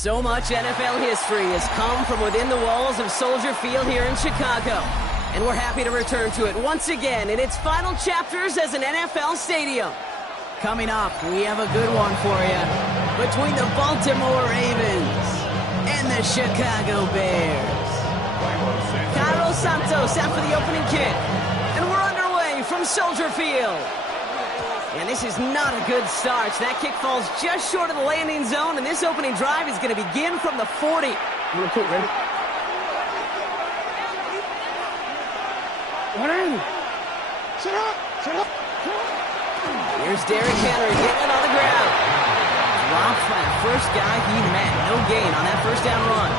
So much NFL history has come from within the walls of Soldier Field here in Chicago. And we're happy to return to it once again in its final chapters as an NFL stadium. Coming up, we have a good one for you. Between the Baltimore Ravens and the Chicago Bears. Cairo Santos out for the opening kick. And we're underway from Soldier Field. And this is not a good start. That kick falls just short of the landing zone, and this opening drive is going to begin from the 40. Here's Derrick Henry getting it on the ground. Dropped by the first guy he met. No gain on that first down run.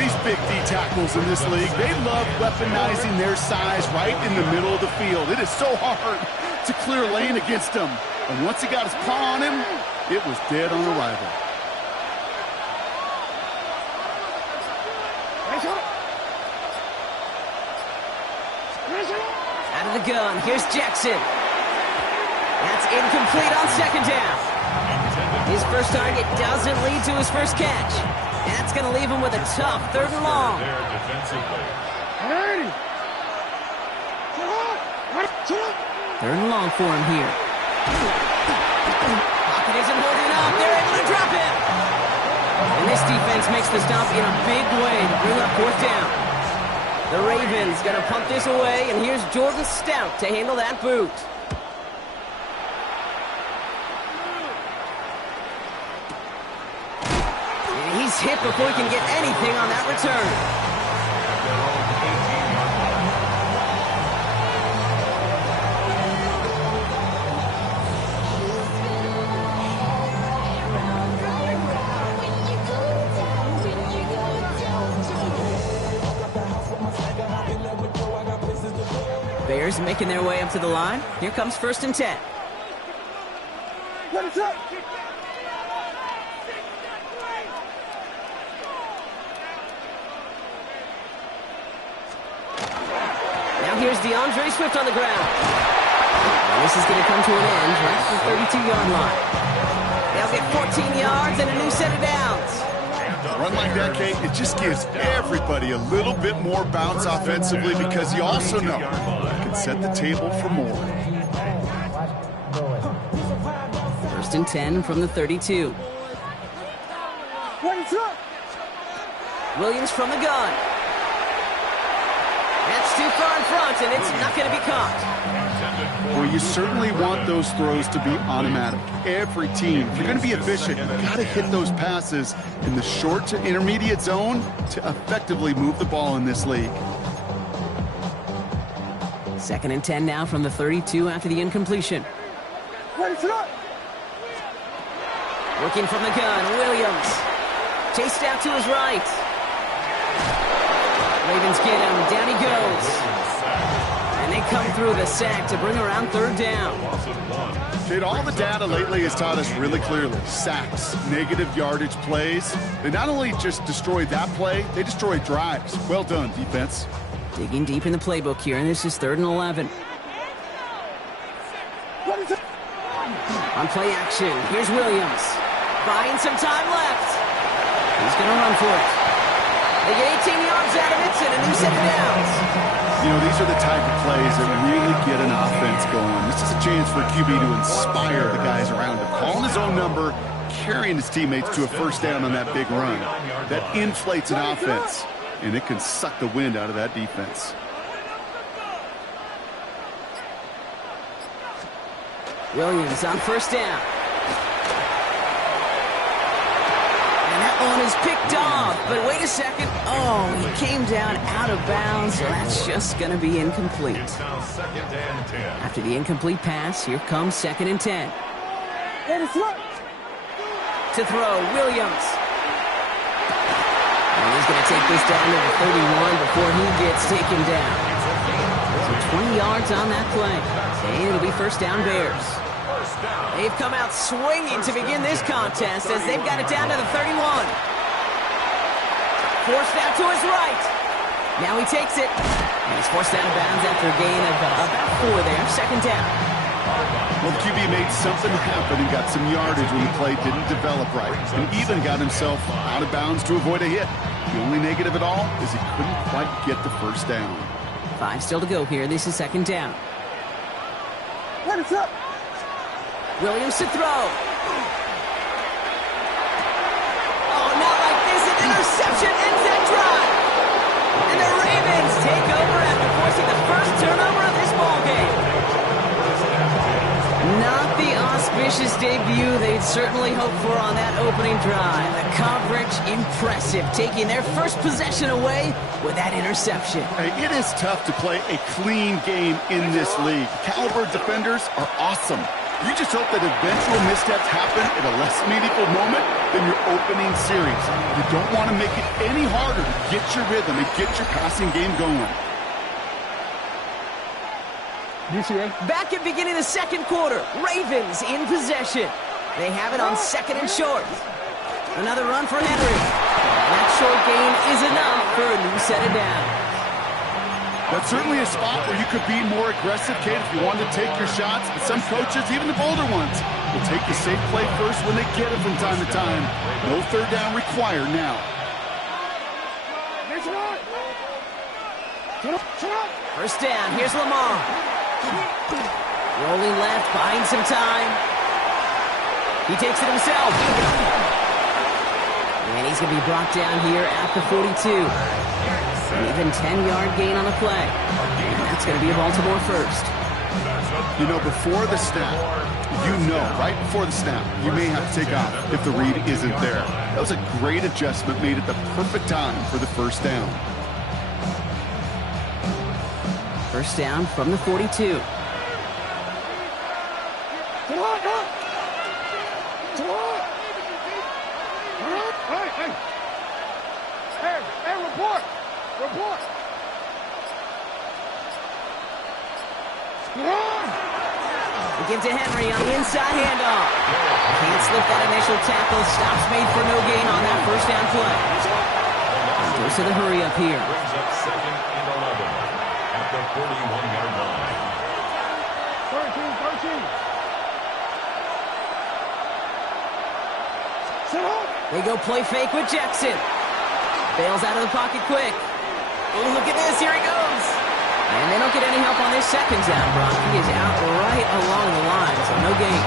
These big D tackles in this league, they love weaponizing their size right in the middle of the field. It is so hard to clear a lane against him. And once he got his paw on him, it was dead on arrival. Out of the gun, here's Jackson. That's incomplete on second down. His first target doesn't lead to his first catch. And that's going to leave him with a tough third and long. Third and long for him here. Pocket isn't holding up. They're able to drop it. And this defense makes the stop in a big way to bring up fourth down. The Ravens going to punt this away, and here's Jordan Stout to handle that boot. And he's hit before he can get anything on that return. Bears making their way up to the line. Here comes 1st and 10. Now here's DeAndre Swift on the ground. And this is going to come to an end right at the 32-yard line. They'll get 14 yards and a new set of downs. A run like that, Kate, it just gives everybody a little bit more bounce offensively because you also know you can set the table for more. 1st and 10 from the 32. Williams from the gun. That's too far in front, and it's not going to be caught. Well, you certainly want those throws to be automatic. Every team, if you're going to be efficient, you've got to hit those passes in the short to intermediate zone to effectively move the ball in this league. 2nd and 10 now from the 32 after the incompletion. Working from the gun, Williams. Chased out to his right. Ravens get him. Down he goes. And they come through the sack to bring around 3rd down. Kate, all the data lately has taught us really clearly. Sacks, negative yardage plays. They not only just destroyed that play, they destroyed drives. Well done, defense. Digging deep in the playbook here, and this is 3rd and 11. On play action, here's Williams. Buying some time left. He's going to run for it. They get 18 yards out of it and a new set of downs. You know, these are the type of plays that really get an offense going. This is a chance for QB to inspire the guys around him. Calling his own number, carrying his teammates to a first down on that big run. That inflates an offense, and it can suck the wind out of that defense. Williams on 1st down. One is picked off, but wait a second. Oh, he came down out of bounds, so that's just going to be incomplete. After the incomplete pass, here comes 2nd and 10. To throw, Williams. And he's going to take this down to the 31 before he gets taken down. So 20 yards on that play. And it'll be 1st down Bears. They've come out swinging to begin this contest as they've got it down to the 31. Forced out to his right. Now he takes it. And he's forced out of bounds after a gain of about 4 there. 2nd down. Well, the QB made something happen and got some yardage when the play didn't develop right, and even got himself out of bounds to avoid a hit. The only negative at all is he couldn't quite get the first down. 5 still to go here. This is second down. What is up? Williams to throw. Oh, not like this. An interception ends that drive. And the Ravens take over after forcing the first turnover of this ballgame. Not the auspicious debut they'd certainly hoped for on that opening drive. The coverage, impressive, taking their first possession away with that interception. Hey, it is tough to play a clean game in this league. Caliber defenders are awesome. You just hope that eventual missteps happen at a less meaningful moment than your opening series. You don't want to make it any harder to get your rhythm and get your passing game going. Back at beginning of the second quarter, Ravens in possession. They have it on second and short. Another run for Henry. That short gain is enough for a new set of downs. That's certainly a spot where you could be more aggressive, kid, if you wanted to take your shots. But some coaches, even the bolder ones, will take the safe play first when they get it from time to time. No third down required now. First down, here's Lamar. Rolling left, buying some time. He takes it himself. And he's going to be brought down here at the 42. An even 10-yard gain on the play. And that's going to be a Baltimore first. You know, before the snap, right before the snap, you may have to take off if the read isn't there. That was a great adjustment made at the perfect time for the first down. First down from the 42. Report. We give to Henry on the inside handoff. Can't slip that initial tackle. Stops made for no gain on that first down play. Goes to the hurry up here. Brings up second and 11 at the 41-yard line. 13. They go play fake with Jackson. Bails out of the pocket quick. Oh, look at this. Here he goes. And they don't get any help on this second down, Brock. He is out right along the line, so no gain.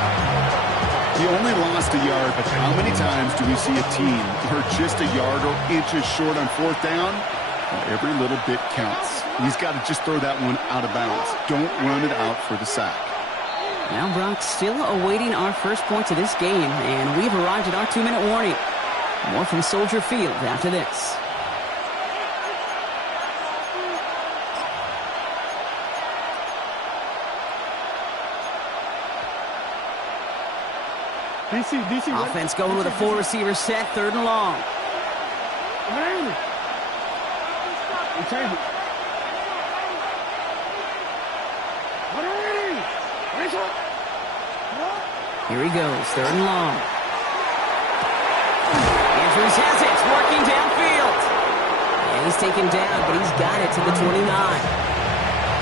He only lost a yard, but how many times do we see a team who are just a yard or inches short on fourth down? Well, every little bit counts. He's got to just throw that one out of bounds. Don't run it out for the sack. Now Brock still awaiting our first points of this game, and we've arrived at our 2-minute warning. More from Soldier Field after this. DC. Offense going with a 4-receiver set, 3rd and long. Here he goes, 3rd and long. Andrews has it, working downfield. And he's taken down, but he's got it to the 29.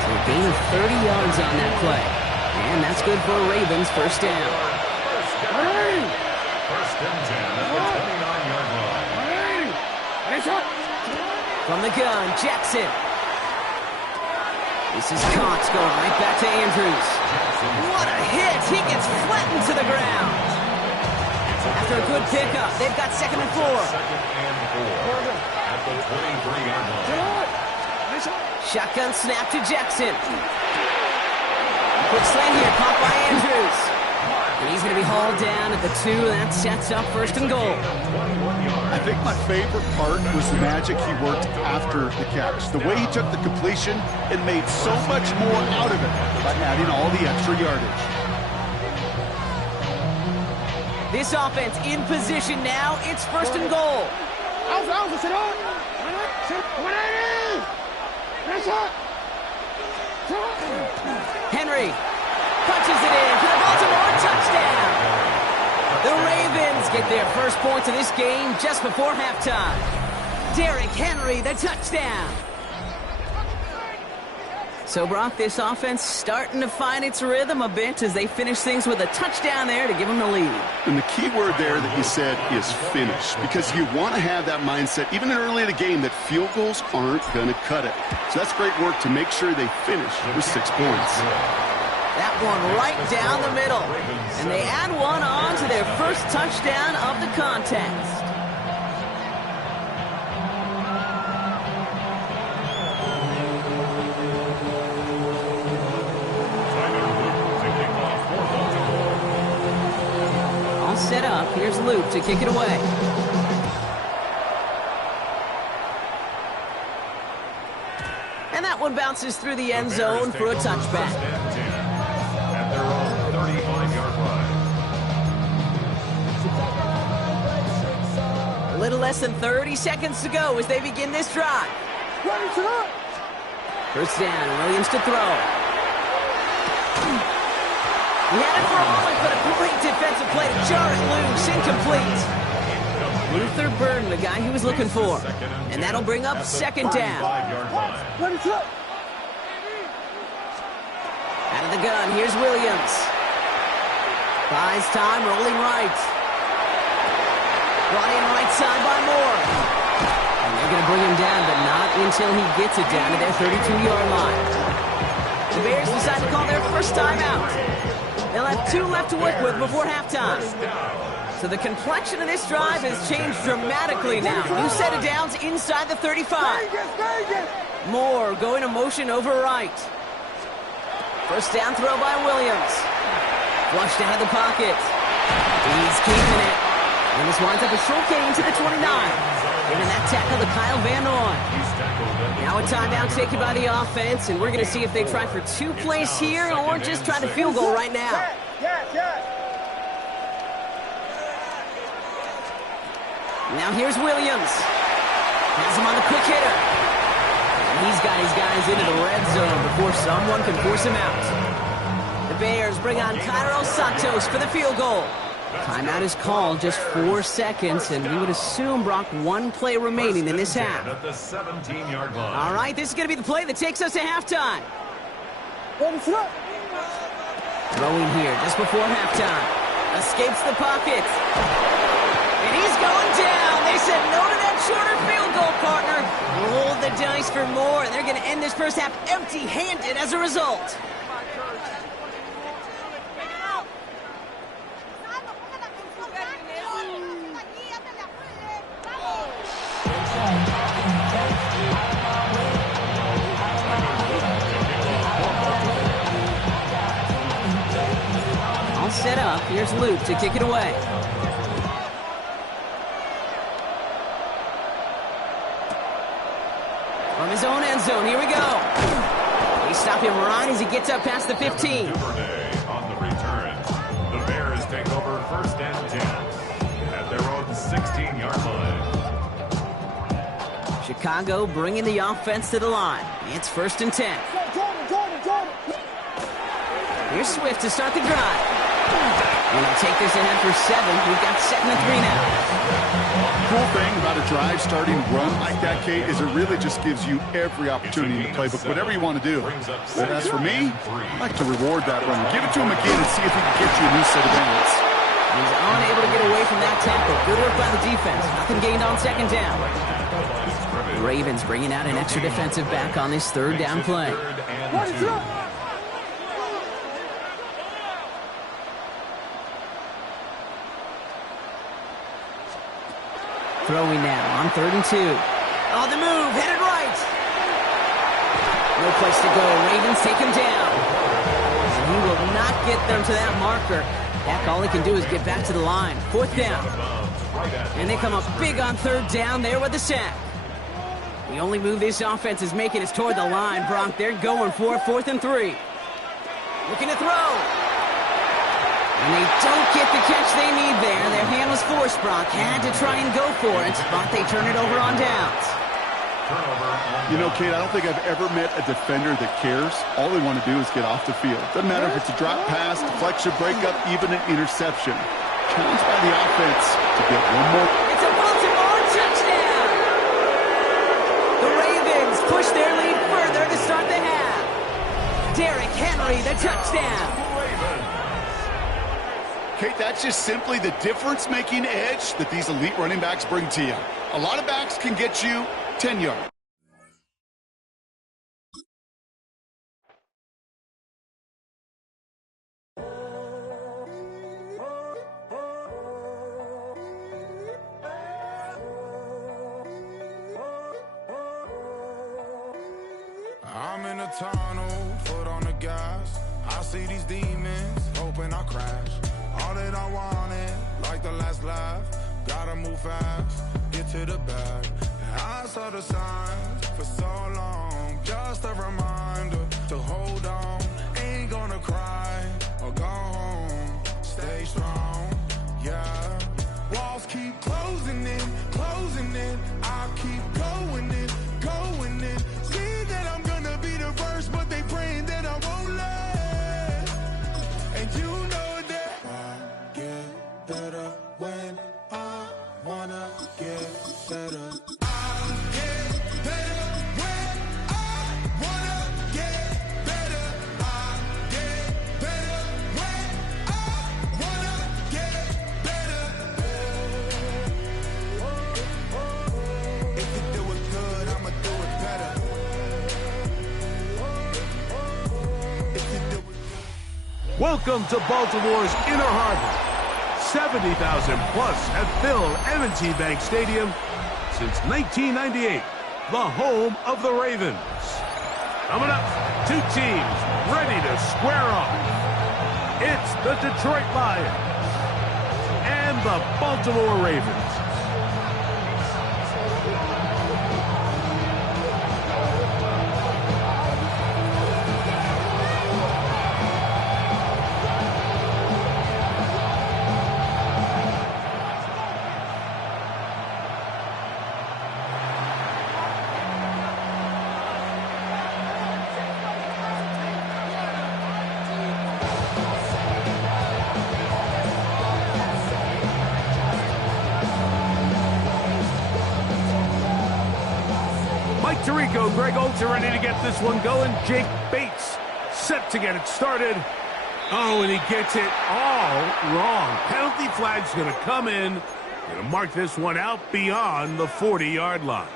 So a gain of 30 yards on that play. And that's good for Ravens first down. First and 10 at the 29-yard line. From the gun, Jackson. This is Cox going right back to Andrews. What a hit! He gets flattened to the ground. After a good pickup, they've got 2nd and 4. Second and 4 at the 23-yard line. Shotgun snap to Jackson. Quick slant here, caught by Andrews. And he's going to be hauled down at the 2, and that sets up 1st and goal. I think my favorite part was the magic he worked after the catch. The way he took the completion and made so much more out of it by adding all the extra yardage. This offense in position now. It's 1st and goal. Henry punches it in for the Baltimore touchdown. The Ravens get their first points of this game just before halftime. Derrick Henry, the touchdown. So, Brock, this offense starting to find its rhythm a bit as they finish things with a touchdown there to give them the lead. And the key word there that you said is finish, because you want to have that mindset, even early in the game, that field goals aren't going to cut it. So that's great work to make sure they finish with 6 points. That one right down the middle. And they add one on to their first touchdown of the contest. All set up. Here's Luke to kick it away. And that one bounces through the end zone for a touchback. At their own 35-yard line. A little less than 30 seconds to go as they begin this drive. First down, Williams to throw. He had it for a moment, but a great defensive play to jar it loose, incomplete. Luther Burden, the guy he was looking for. And that'll bring up second down. Out of the gun, here's Williams. Buys time, rolling right. Brought in right side by Moore. And they're going to bring him down, but not until he gets it down to their 32-yard line. The Bears decide to call their first timeout. They'll have 2 left to work with before halftime. So the complexion of this drive has changed dramatically now. New set of downs inside the 35. Moore going to motion over right. First down throw by Williams. Flushed out of the pocket. He's keeping it. And this winds up a short gain to the 29. Giving that tackle to Kyle Van Noy. Now a timeout taken by the offense, and we're going to see if they try for 2 plays here or just try the field goal right now. Now here's Williams. Has him on the quick hitter. And he's got his guys into the red zone before someone can force him out. The Bears bring on Cairo Santos for the field goal. Timeout is called, just 4 seconds, and we would assume, Brock, 1 play remaining in this half. At the 17-yard line. All right, this is going to be the play that takes us to halftime. Throwing here just before halftime. Escapes the pocket. And he's going down. They said no to that shorter field goal, partner. Roll the dice for more, and they're going to end this first half empty-handed as a result. All set up. Here's Luke to kick it away. From his own end zone, here we go. They stop him right as he gets up past the 15. Duvernay on the return. The Bears take over first and 10 at their own 16-yard line. Chicago bringing the offense to the line. It's first and 10. Here's Swift to start the drive. And they'll take this ahead for 7. We've got 2nd and 3 now. Cool thing about a drive starting run like that, Kate, is it really just gives you every opportunity in the playbook, whatever you want to do. But as for me, I'd like to reward that run. Give it to him again and see if he can get you a new set of downs. He's unable to get away from that tackle. Good work by the defense. Nothing gained on second down. The Ravens bringing out an extra defensive back on this 3rd down play. Throwing now on 3rd and 2. On the move, headed right. No place to go. Ravens take him down. And he will not get them to that marker. Heck, all he can do is get back to the line. 4th down. And they come up big on 3rd down there with the sack. The only move this offense is making is toward the line, Brock. They're going for 4th and 3. Looking to throw. And they don't get the catch they need there. Their hand was forced, Brock. Had to try and go for it, but they turn it over on downs. You know, Kate, I don't think I've ever met a defender that cares. All they want to do is get off the field. Doesn't matter if it's a drop pass, deflection, breakup, even an interception. Challenged by the offense to get one more. It's a Baltimore touchdown! The Ravens push their lead further to start the half. Derrick Henry, the touchdown. Kate, that's just simply the difference-making edge that these elite running backs bring to you. A lot of backs can get you 10 yards. I'm in a tunnel, foot on the gas. I see these demons, hoping I crash. All that I wanted, like the last laugh. Gotta move fast, get to the bag. And I saw the signs for so long. Just a reminder to hold on. Ain't gonna cry or go home. Stay strong, yeah. Walls keep closing in, closing in. I keep going in, going in. See that I'm gonna be the first, but they praying that I won't let. And you know that I get better when I wanna get better. I get better when I wanna get better. I get better when I wanna get better. If you do it good, I'ma do it better. If you do it good. Welcome to Baltimore's Inner Harbor. 70,000 plus have filled M&T Bank Stadium since 1998, the home of the Ravens. Coming up, two teams ready to square off. It's the Detroit Lions and the Baltimore Ravens. Tirico, Greg Olsen ready to get this one going. Jake Bates set to get it started. Oh, and he gets it all wrong. Penalty flag's going to come in. Going to mark this one out beyond the 40-yard line.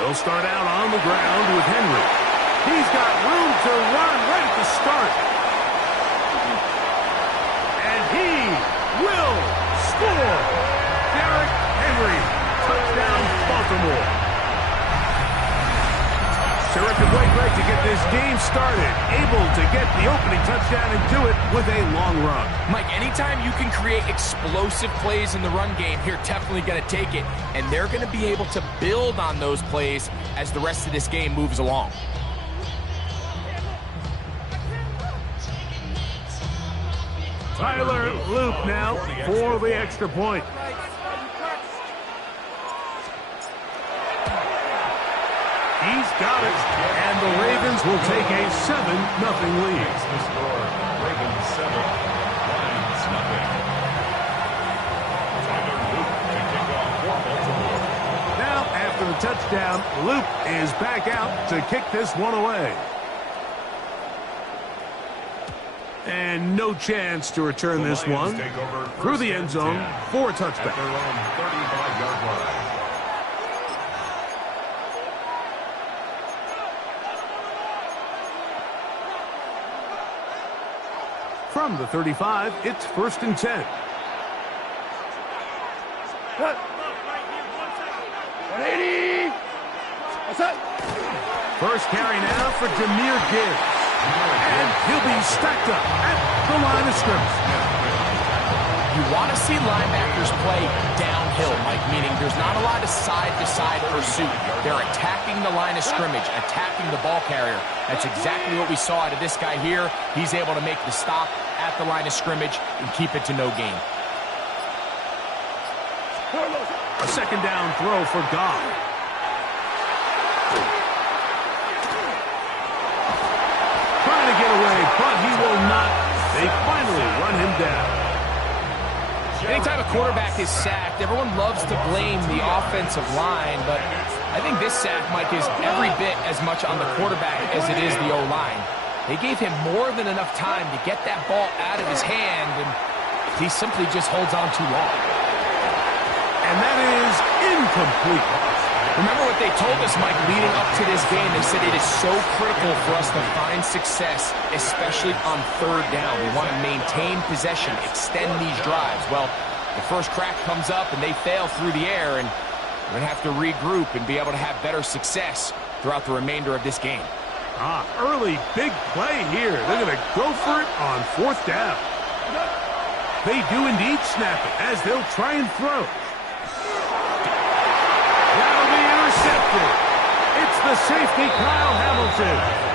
They'll start out on the ground with Henry. He's got room to run right at the start. And he will score. Derrick Henry, touchdown Baltimore. Terrific way, Greg, to get this game started. Able to get the opening touchdown and do it with a long run. Mike, anytime you can create explosive plays in the run game, you're definitely going to take it. And they're going to be able to build on those plays as the rest of this game moves along. Tyler Loop now for the extra point. He's got it, and the Ravens will take a 7-0 lead. The score, Ravens 7, Lions nothing. Tyler Loop to kick off for Baltimore. Now, after the touchdown, Loop is back out to kick this one away. And no chance to return this one through the end zone for a touchback. At their own 35-yard line. From the 35, it's 1st and 10. Cut. 180. What's up? First carry now for Jahmyr Gibbs. And he'll be stacked up at the line of scrimmage. You want to see linebackers play downhill, Mike, meaning there's not a lot of side-to-side pursuit. They're attacking the line of scrimmage, attacking the ball carrier. That's exactly what we saw out of this guy here. He's able to make the stop at the line of scrimmage and keep it to no gain. A second down throw for Goff. Trying to get away, but he will not. They finally run him down. Anytime a quarterback is sacked, everyone loves to blame the offensive line, but I think this sack, Mike, is every bit as much on the quarterback as it is the O-line. They gave him more than enough time to get that ball out of his hand, and he simply just holds on too long. And that is incomplete. Remember what they told us, Mike, leading up to this game. They said it is so critical for us to find success, especially on third down. We want to maintain possession, extend these drives. Well, the first crack comes up and they fail through the air, and we're going to have to regroup and be able to have better success throughout the remainder of this game. Early big play here. They're going to go for it on fourth down. They do indeed snap it as they'll try and throw. That'll be intercepted. It's the safety, Kyle Hamilton.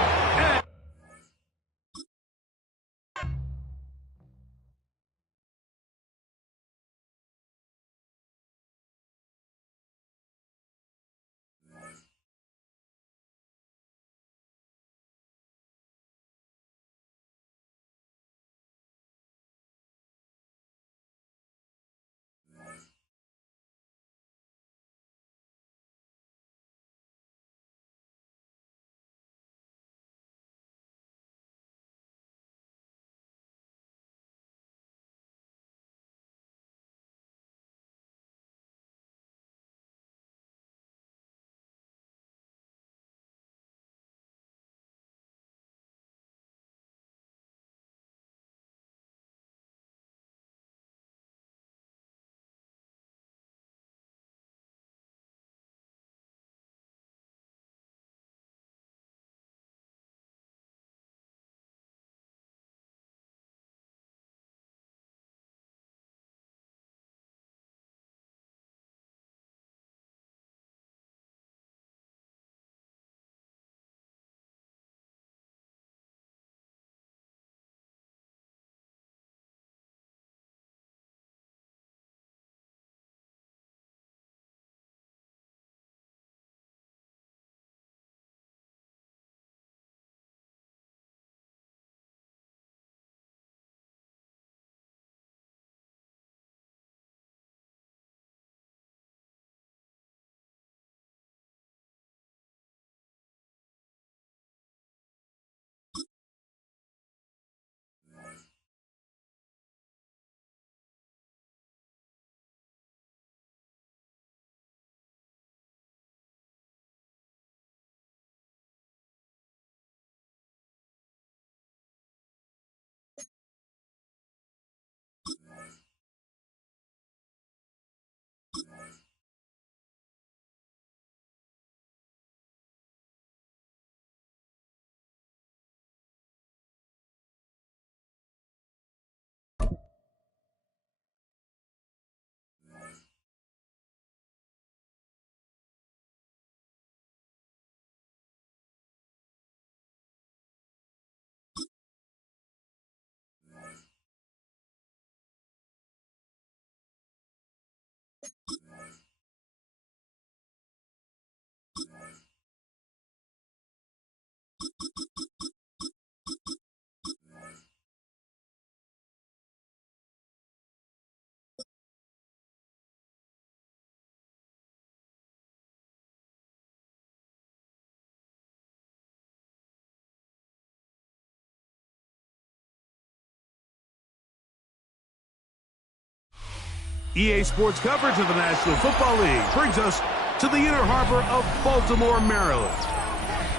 EA Sports coverage of the National Football League brings us to the Inner Harbor of Baltimore, Maryland,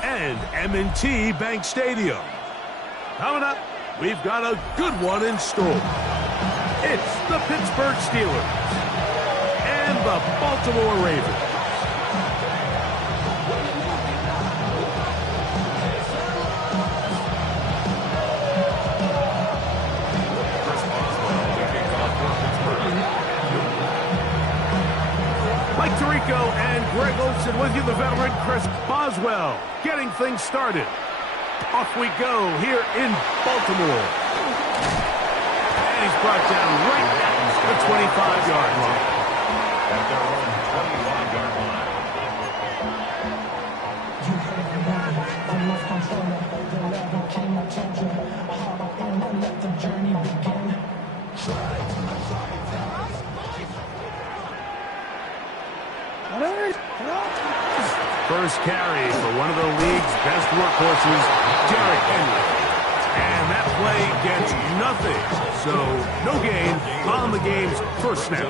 and M&T Bank Stadium. Coming up, we've got a good one in store. It's the Pittsburgh Steelers and the Baltimore Ravens. Mike Tirico and Greg Olsen with you, the veteran Chris Boswell, getting things started. Off we go here in Baltimore. And he's brought down right at the 25-yard line. First carry for one of the league's best workhorses, Derrick Henry. And that play gets nothing. So no gain on the game's first snap.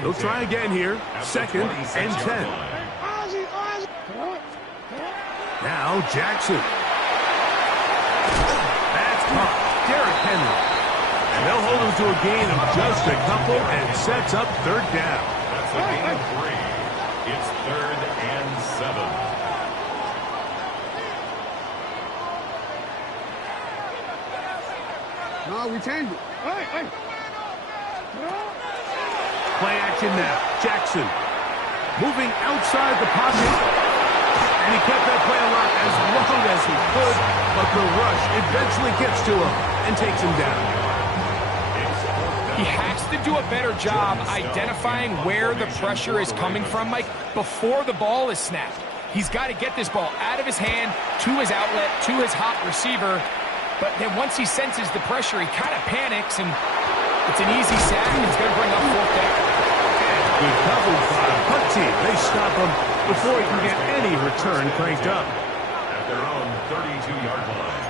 They'll try again here. 2nd and 10. Now Jackson. That's caught. Derrick Henry. And they'll hold him to a gain of just a couple and sets up 3rd down. That's a gain of 3. It's 3rd and 7. No, we changed it. Play action now. Jackson moving outside the pocket. And he kept that play alive as long as he could, but the rush eventually gets to him and takes him down. He has to do a better job identifying where the pressure is coming from, Mike, before the ball is snapped. He's got to get this ball out of his hand, to his outlet, to his hot receiver. But then once he senses the pressure, he kind of panics, and it's an easy sack. It's going to bring up 4th down. Good coverage by the punt team. They stop him before he can get any return cranked up. At their own 32-yard line.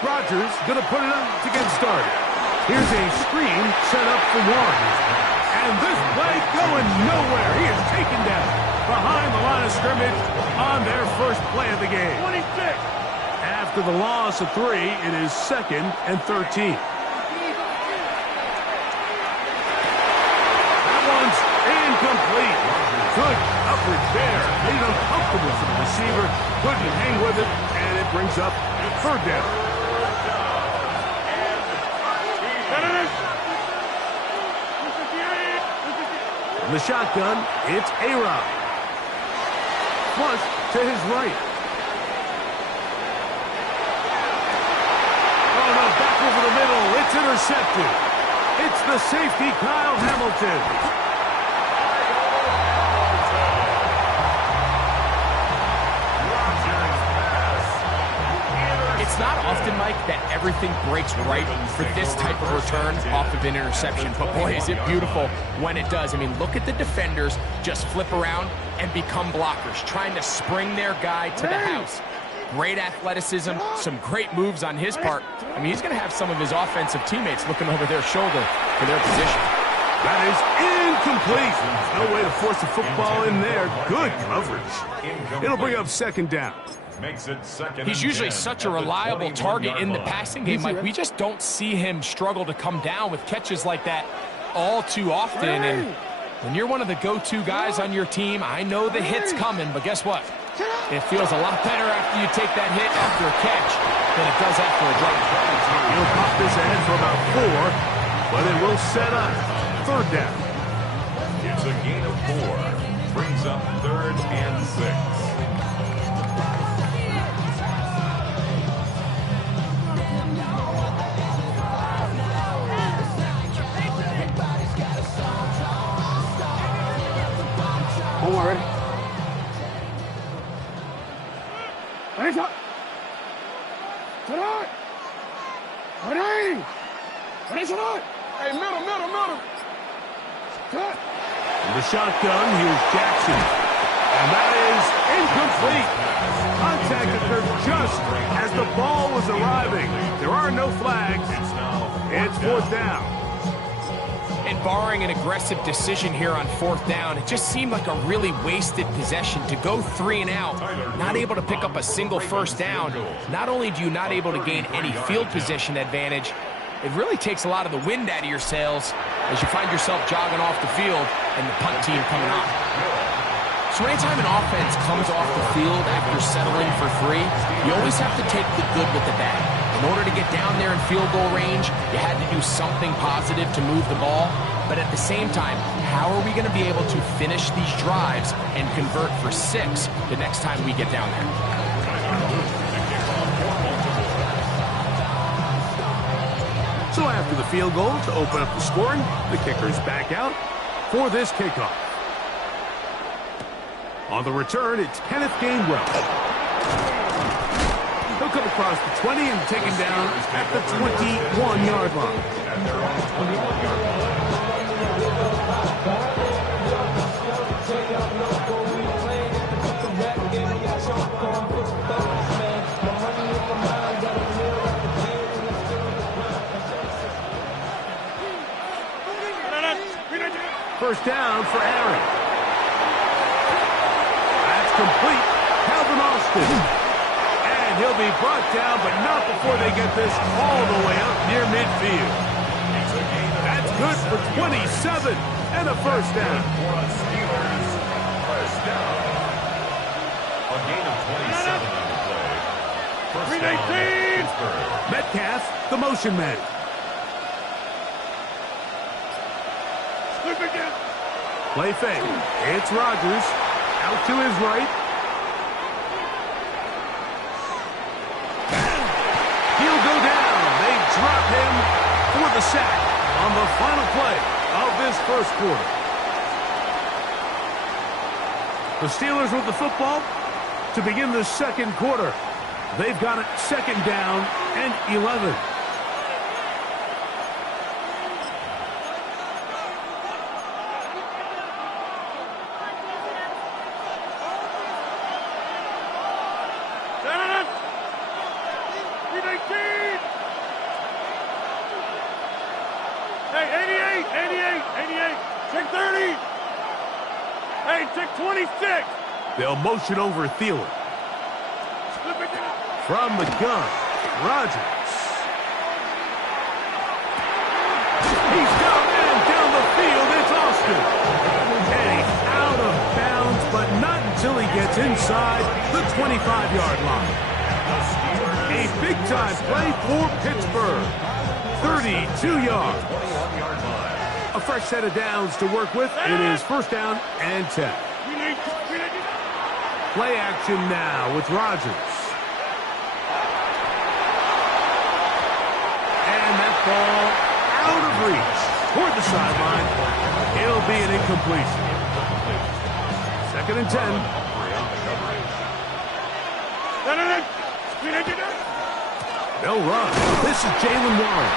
Rodgers going to put it up to get started. Here's a screen set up for Warren. And this play going nowhere. He is taken down behind the line of scrimmage on their first play of the game. 26. After the loss of 3, it is 2nd and 13. That one's incomplete. Good coverage there. Made it uncomfortable for the receiver. Couldn't hang with it, and it brings up 3rd down. In the shotgun, it's A-Rod. Flush to his right. Oh, no, back over the middle. It's intercepted. It's the safety, Kyle Hamilton. It's not often, Mike, that everything breaks right for this type of return off of an interception. But, boy, is it beautiful when it does. I mean, look at the defenders just flip around and become blockers, trying to spring their guy to the house. Great athleticism, some great moves on his part. I mean, he's going to have some of his offensive teammates looking over their shoulder for their position. That is incomplete. No way to force the football in there. Good coverage. It'll bring up 2nd down. Makes it 2nd. He's usually such a reliable target in the passing game, Mike. We just don't see him struggle to come down with catches like that all too often. And when you're one of the go-to guys on your team, I know the hit's coming, but guess what? It feels a lot better after you take that hit after a catch than it does after a drop. He'll pop this ahead for about 4, but it will set up 3rd down. It's a gain of 4. Brings up 3rd and 6. One more, ready? Ready, shot. Shot. Ready. Ready, shot. Hey, middle. Shot. In the shotgun, here's Jackson. And that is incomplete. Contact occurred just as the ball was arriving. There are no flags. It's 4th down. And barring an aggressive decision here on 4th down, it just seemed like a really wasted possession to go 3 and out, not able to pick up a single 1st down. Not only do you not able to gain any field position advantage, it really takes a lot of the wind out of your sails as you find yourself jogging off the field and the punt team coming on. So anytime an offense comes off the field after settling for 3, you always have to take the good with the bad. In order to get down there in field goal range, you had to do something positive to move the ball. But at the same time, how are we going to be able to finish these drives and convert for 6 the next time we get down there? So after the field goal to open up the scoring, the kicker's back out for this kickoff. On the return, it's Kenneth Gainwell. He'll come across the 20 and take him down at the 21-yard line. First down for Aaron. That's complete. Calvin Austin. And he'll be brought down, but not before they get this all the way up near midfield. That's good for 27 and a first down. First down. A gain of 27 on the play. First down, Pittsburgh. Metcalf, the motion man. Play fake. It's Rodgers. Out to his right. He'll go down. They drop him for the sack on the final play of this first quarter. The Steelers with the football to begin the second quarter. They've got it second down and 11. Hey, 88. Check 30. Hey, check 26. They'll motion over Thielen. From the gun, Rodgers. He's down the field. It's Austin. And he's out of bounds, but not until he gets inside the 25-yard line. A big-time play for Pittsburgh. 32 yards. A fresh set of downs to work with. It is first down and 10. Play action now with Rodgers. And that ball out of reach toward the sideline. It'll be an incompletion. Second and 10. They'll run. This is Jalen Warren.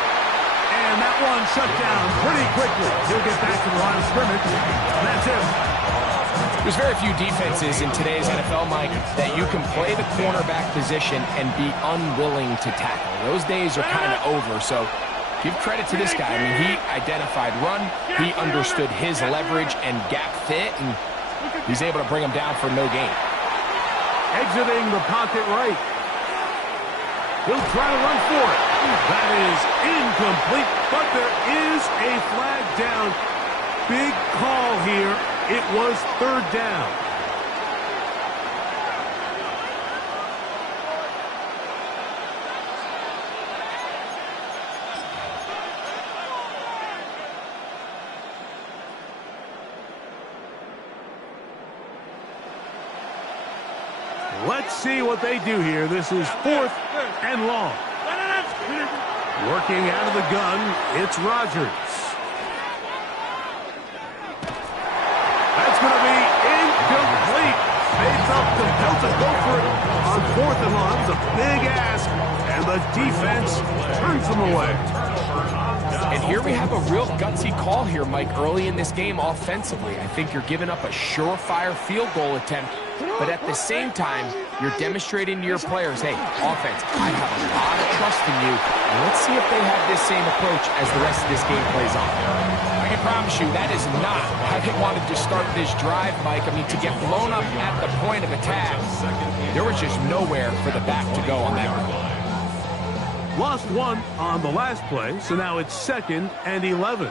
And that one shut down pretty quickly. He'll get back to the line of scrimmage. And that's it. There's very few defenses in today's NFL, Mike, that you can play the cornerback position and be unwilling to tackle. Those days are kind of over, so give credit to this guy. I mean, he identified run, he understood his leverage and gap fit, and he's able to bring him down for no gain. Exiting the pocket right. He'll try to run for it. That is incomplete, but there is a flag down. Big call here. It was third down. Let's see what they do here. This is fourth and long. Working out of the gun, it's Rodgers. That's going to be incomplete. They felt compelled to go for it on fourth and long. It was a big ask, and the defense turns them away. And here we have a real gutsy call here, Mike, early in this game offensively. I think you're giving up a surefire field goal attempt, but at the same time, you're demonstrating to your players, hey, offense, I have a lot of trust in you, and let's see if they have this same approach as the rest of this game plays on. I can promise you that is not how they wanted to start this drive, Mike. I mean, to get blown up at the point of attack, there was just nowhere for the back to go on that one. Lost one on the last play, so now it's second and 11.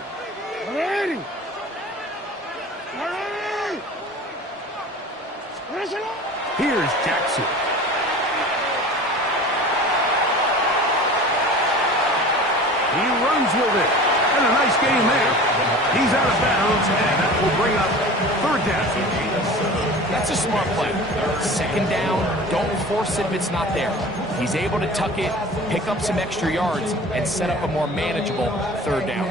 Here's Jackson. He runs with it. And a nice game there. He's out of bounds, and that will bring up third down. That's a smart play. Second down, don't force it if it's not there. He's able to tuck it, pick up some extra yards, and set up a more manageable third down.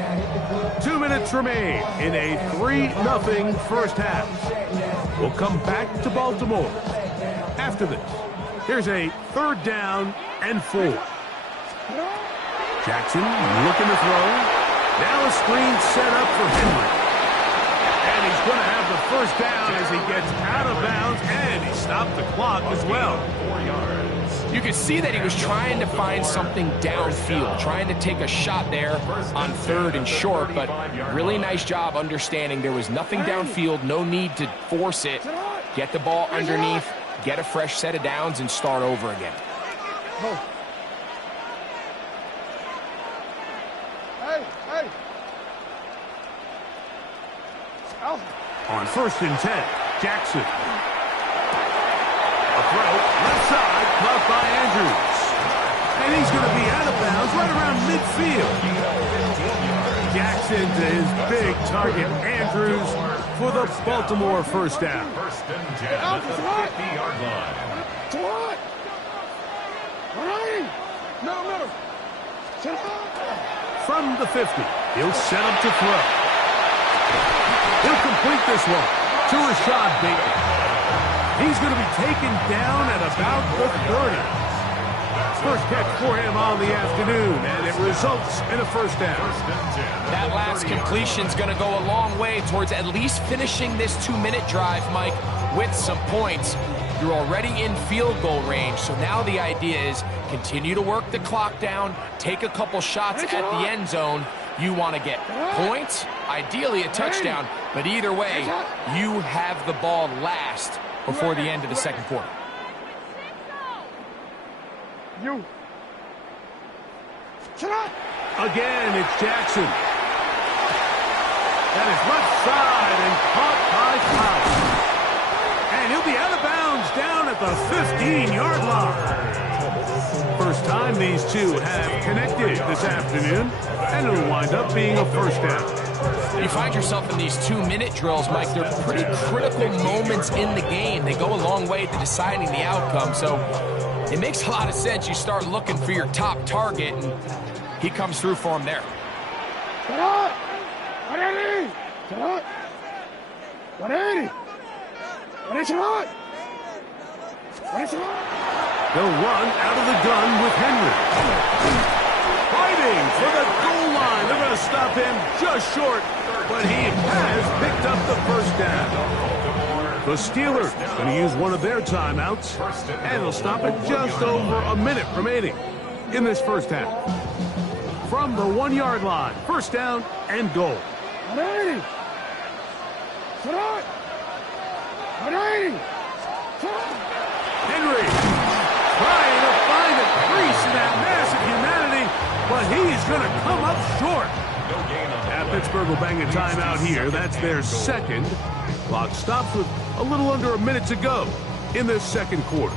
2 minutes remain in a 3-0 first half. We'll come back to Baltimore. After this, here's a 3rd down and 4. Jackson looking to throw. Now a screen set up for Henry. And he's going to have the first down as he gets out of bounds, and he stopped the clock as well. 4 yards. You could see that he was trying to find something downfield, trying to take a shot there on 3rd and short, but really nice job understanding there was nothing downfield, no need to force it. Get the ball underneath, get a fresh set of downs, and start over again. On 1st and 10, Jackson. A throw, left side, caught by Andrews. And he's going to be out of bounds right around midfield. Jackson to his big target, Andrews, for the Baltimore first down. 1st and 10 at the 50-yard line. From the 50, he'll set up to throw. He'll complete this one to Rashad Bateman. He's going to be taken down at about the 30. First catch for him on the afternoon, and it results in a first down. That last completion's going to go a long way towards at least finishing this 2-minute drive, Mike, with some points. You're already in field goal range, so now the idea is continue to work the clock down, take a couple shots at the end zone. You want to get points, ideally a touchdown, but either way, you have the ball last before the end of the second quarter. Again, it's Jackson. That is left side and caught by Powell. And he'll be out of bounds down at the 15-yard line. First time these two have connected this afternoon, and it'll wind up being a first down. You find yourself in these 2-minute drills, Mike. They're pretty critical moments in the game. They go a long way to deciding the outcome, so it makes a lot of sense. You start looking for your top target, and he comes through for him there. They'll run out of the gun with Henry. Fighting for the goal line. They're going to stop him just short, but he has picked up the first down. The Steelers going to use one of their timeouts, and they'll stop at just over a minute remaining in this first half. From the 1-yard line, first down and goal. Henry trying to find a crease in that mass of humanity, but he's going to come up short. Pittsburgh will bang a timeout here. That's their second. Clock stops with a little under a minute to go in this second quarter.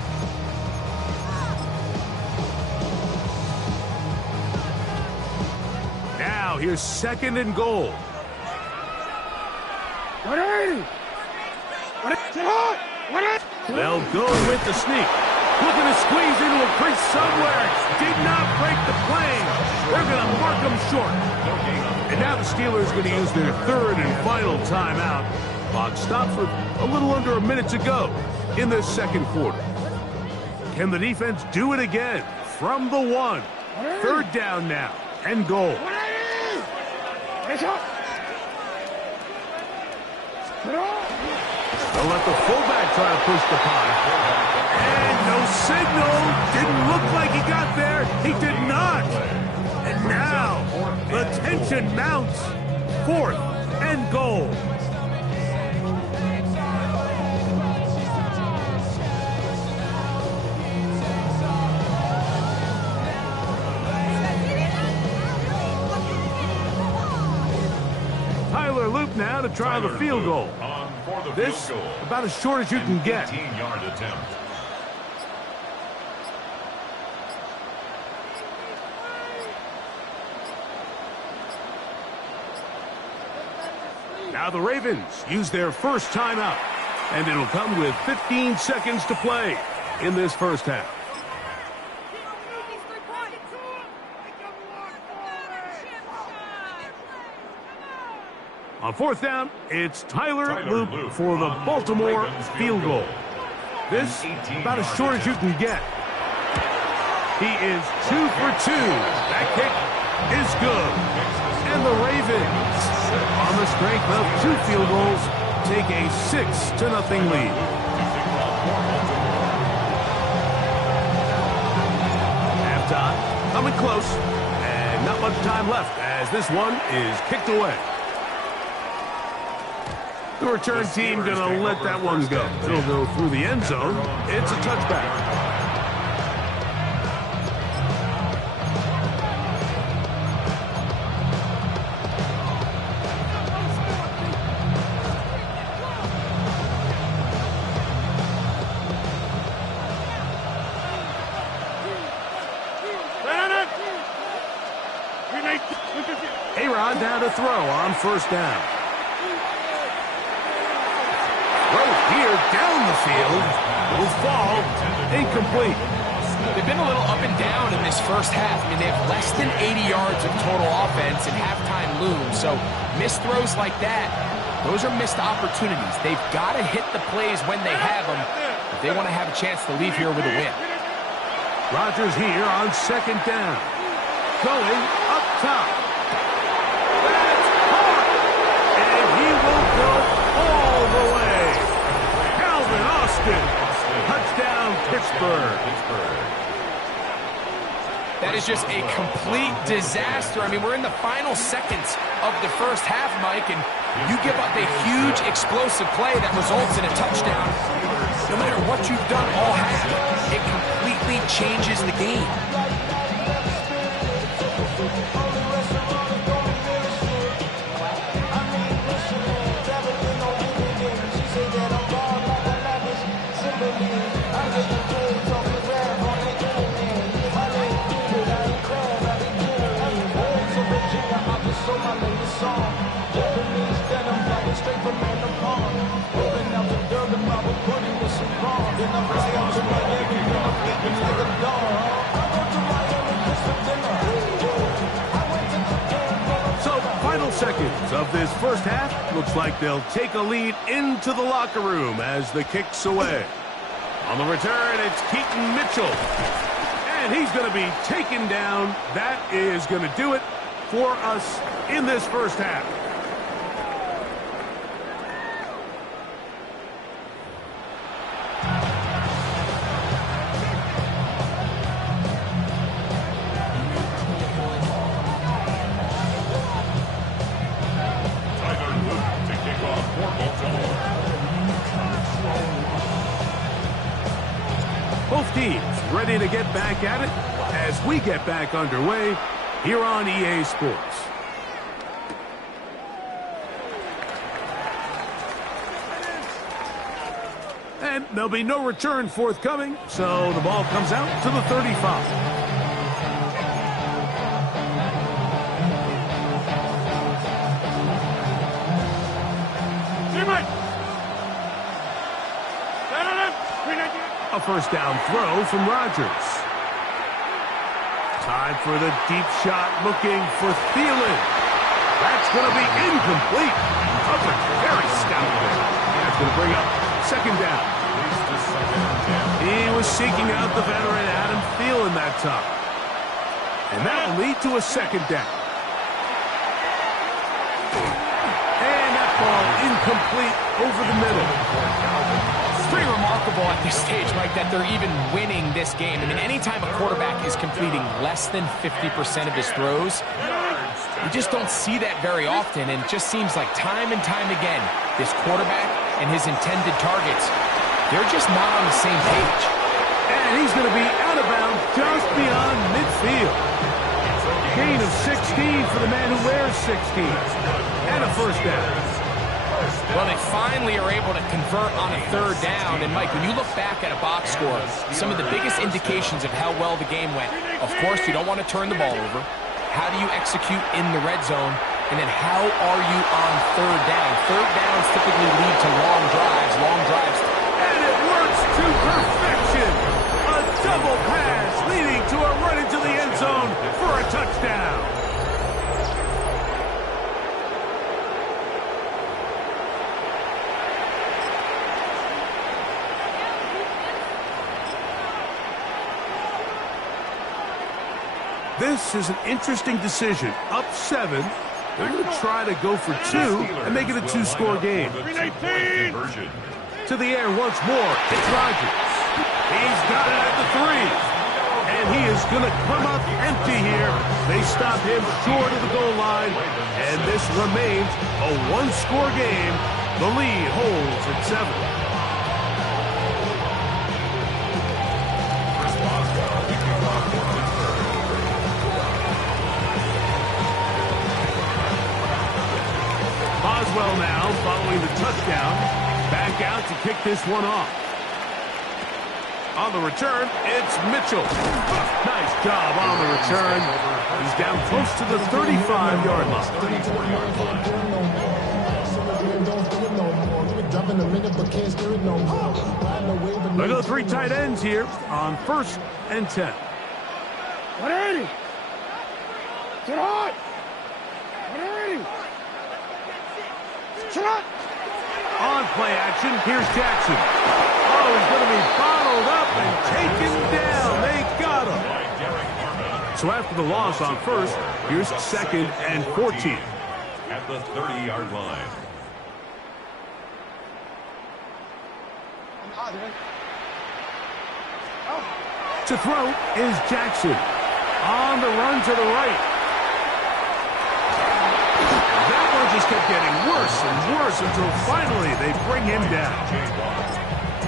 Now here's 2nd and goal. They'll go with the sneak. Looking to squeeze into a crease somewhere. Did not break the plane. They're going to mark them short. And now the Steelers are going to use their 3rd and final timeout. Clock stops with a little under a minute to go in this second quarter. Can the defense do it again from the 1? 3rd down now and goal. They'll let the fullback try to push the punt. And no signal. Didn't look like he got there. He did not. And now the tension mounts. 4th and goal. Loop now to try the field goal. This about as short as you can get. 18-yard attempt. Now the Ravens use their first timeout, and it'll come with 15 seconds to play. in this first half. On fourth down, it's Tyler Luke for the Baltimore field goal. This, about as short as you can get. He is 2 for 2. That kick is good. And the Ravens, on the strength of 2 field goals, take a 6-0 lead. Halftime, coming close, and not much time left as this one is kicked away. The return team going to let that one go. It'll go through the end zone. It's a touchback. A-Rod down to throw on first down. Here down the field will fall incomplete. They've been a little up and down in this first half. I mean, they have less than 80 yards of total offense and halftime looms. So missed throws like that, those are missed opportunities. They've got to hit the plays when they have them if they want to have a chance to leave here with a win. Rodgers here on second down. Going up top. That's caught. And he will go all the way. Touchdown, Pittsburgh. That is just a complete disaster. I mean, we're in the final seconds of the first half, Mike, and you give up a huge explosive play that results in a touchdown. No matter what you've done all half, it completely changes the game. So, final seconds of this first half. Looks like they'll take a lead into the locker room as the kick's away. On the return, it's Keaton Mitchell. And he's going to be taken down. That is going to do it for us in this first half. Both teams ready to get back at it as we get back underway here on EA Sports. And there'll be no return forthcoming, so the ball comes out to the 35. A first down throw from Rodgers. Time for the deep shot, looking for Thielen. That's going to be incomplete. Coverage very stout there. That's going to bring up second down. He was seeking out the veteran Adam Thielen that time. And that will lead to a second down. And that ball incomplete over the middle. It's pretty remarkable at this stage, Mike, that they're even winning this game. I mean, anytime a quarterback is completing less than 50% of his throws, you just don't see that very often, and it just seems like time and time again, this quarterback and his intended targets, they're just not on the same page. And he's going to be out of bounds just beyond midfield. Gain of 16 for the man who wears 16. And a first down. Well, they finally are able to convert on a third down. And, Mike, when you look back at a box score, some of the biggest indications of how well the game went, of course, you don't want to turn the ball over. How do you execute in the red zone? And then how are you on third down? Third downs typically lead to long drives. And it works to perfection. This is an interesting decision. Up 7. They're going to try to go for 2 and make it a 2-score game. To the air once more. It's Rodgers. He's got it at the 3. And he is going to come up empty here. They stop him short of the goal line. And this remains a 1-score game. The lead holds at 7. Boswell now following the touchdown. Back out to kick this one off. On the return, it's Mitchell. Nice job on the return. He's down close to the 35-yard line. They go 3 tight ends here on 1st and 10. 180. Get hot. 180. Shut up. On play action, here's Jackson. Oh, he's going to be bottled up and taken down. They got him. So after the loss on 1st, here's 2nd and 14. At the 30-yard line. To throw is Jackson. On the run to the right. That one just kept getting worse and worse until finally they bring him down.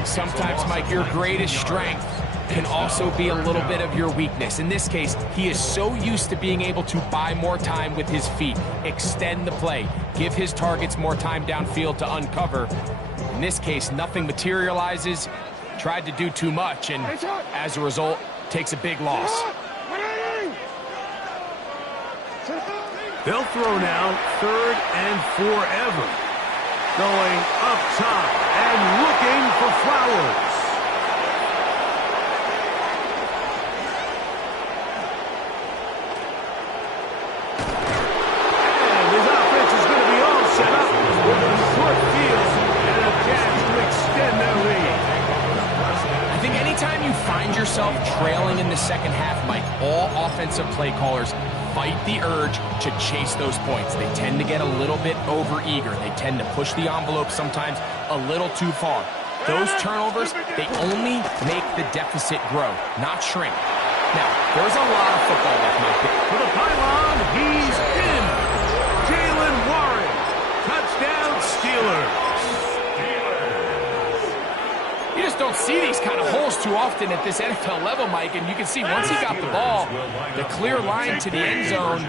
Sometimes, Mike, your greatest strength can also be a little bit of your weakness. In this case, he is so used to being able to buy more time with his feet, extend the play, give his targets more time downfield to uncover. In this case, nothing materializes, tried to do too much, and as a result, takes a big loss. They'll throw now 3rd and forever. Going up top and looking for Flowers. And his offense is going to be all set up with a short field and a chance to extend their lead. I think anytime you find yourself trailing in the second half, Mike, all offensive play callers fight the urge to chase those points. They tend to get a little bit overeager. They tend to push the envelope sometimes a little too far. Those turnovers, they only make the deficit grow, not shrink. Now, there's a lot of football left, Mike. For the pylon, he's in. Jalen Warren. Touchdown, Steelers. You just don't see these kind of holes too often at this NFL level, Mike, and you can see once he got the ball, the clear line to the end zone,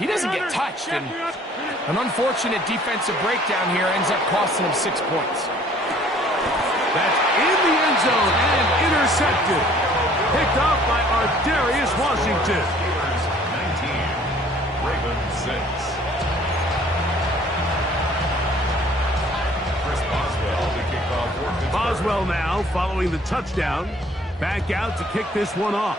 he doesn't get touched, and an unfortunate defensive breakdown here ends up costing him 6 points. That's in the end zone and intercepted. Picked off by Ardarius Washington. 19, Ravens 6. Boswell now following the touchdown. Back out to kick this one off.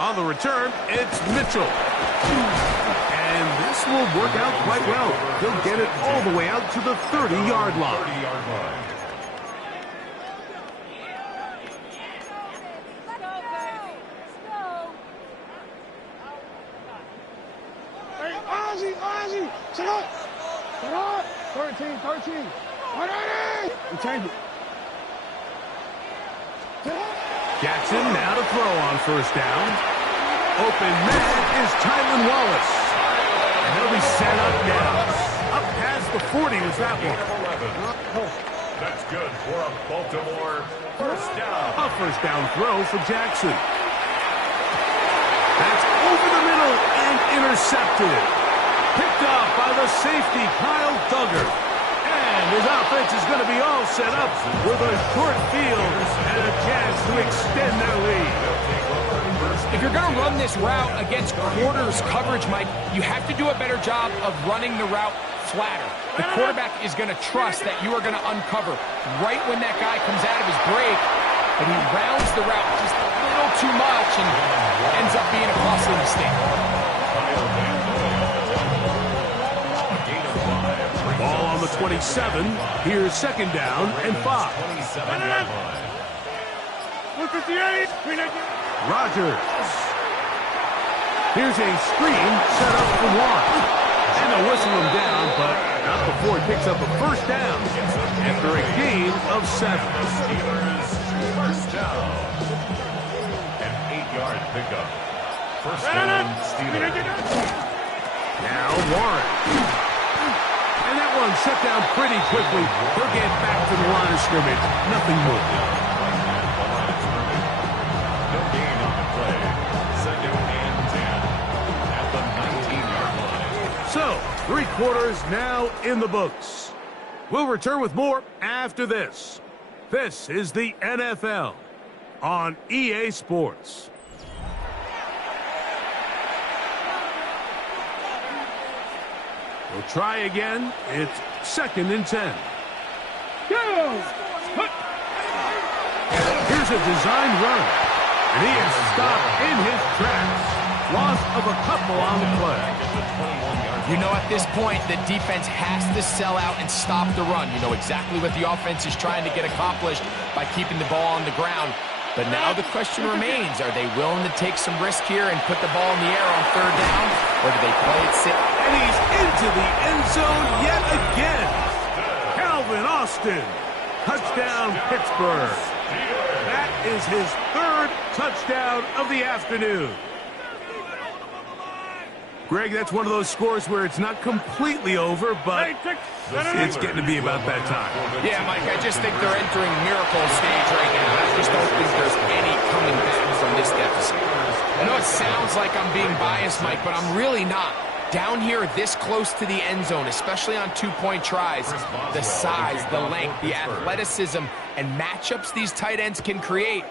On the return, it's Mitchell. And this will work out quite well. He'll get it all the way out to the 30-yard line. Hey, Ozzy, shut up. 13. 180! And change it. Jackson now to throw on 1st down. Open man is Tylan Wallace. And he'll be set up now. Up past the 40 is that one. That's good for a Baltimore 1st down. A 1st down throw for Jackson. That's over the middle and intercepted. Picked off by the safety, Kyle Duggar. And his offense is going to be all set up with a short field and a chance to extend their lead. If you're going to run this route against quarters coverage, Mike, you have to do a better job of running the route flatter. The quarterback is going to trust that you are going to uncover right when that guy comes out of his break, and he rounds the route just a little too much and ends up being a costly mistake. Ball on the 27. Here's 2nd down and 5. 158. Rodgers Here's a screen set up for Warren. And they'll whistle him down, but not before he picks up a first down after a gain of 7. Steelers first down. An 8-yard pickup. First down, Steelers. Now Warren. And that one shut down pretty quickly. He'll get back to the line of scrimmage. Nothing more. No gain on the play. Second and 10 at the 19-yard line. So, 3 quarters now in the books. We'll return with more after this. This is the NFL on EA Sports. We'll try again. It's 2nd and 10. Here's a designed run. And he is stopped in his tracks. Loss of a couple on the play. You know, at this point, the defense has to sell out and stop the run. You know exactly what the offense is trying to get accomplished by keeping the ball on the ground. But now the question remains, are they willing to take some risk here and put the ball in the air on 3rd down? Or do they play it safe? And he's into the end zone yet again. Calvin Austin. Touchdown, Pittsburgh. That is his 3rd touchdown of the afternoon. Greg, that's one of those scores where it's not completely over, but it's getting to be about that time. Yeah, Mike, I just think they're entering miracle stage right now. I just don't think there's any coming back from this deficit. I know it sounds like I'm being biased, Mike, but I'm really not. Down here this close to the end zone, especially on 2-point tries, the size, the length, the athleticism, and matchups these tight ends can create,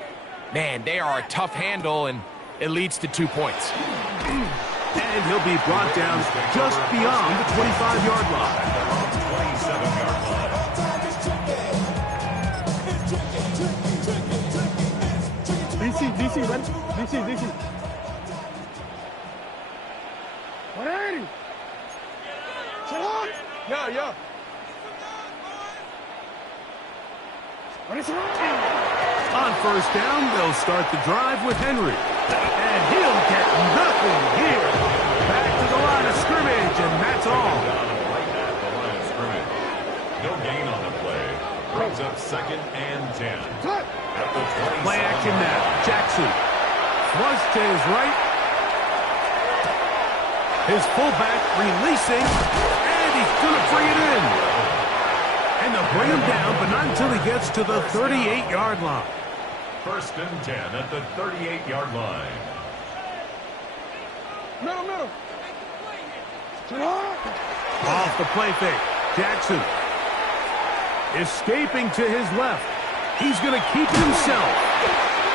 man, they are a tough handle, and it leads to 2 points. And he'll be brought down just beyond the 25-yard line. 27-yard line. DC, ready? DC. 180. Sit on. Yeah. On 1st down, they'll start the drive with Henry. And he'll get nothing here. Back to the line of scrimmage, and that's all. Right at the line of scrimmage. No gain on the play. Brings up 2nd and 10. At the 27. Play action now. Jackson. Flush to his right. His fullback releasing. And he's going to bring it in. And they'll bring him down, but not until he gets to the 38-yard line. 1st and 10 at the 38-yard line. Middle. Off the play fake. Jackson. Escaping to his left. He's going to keep it himself.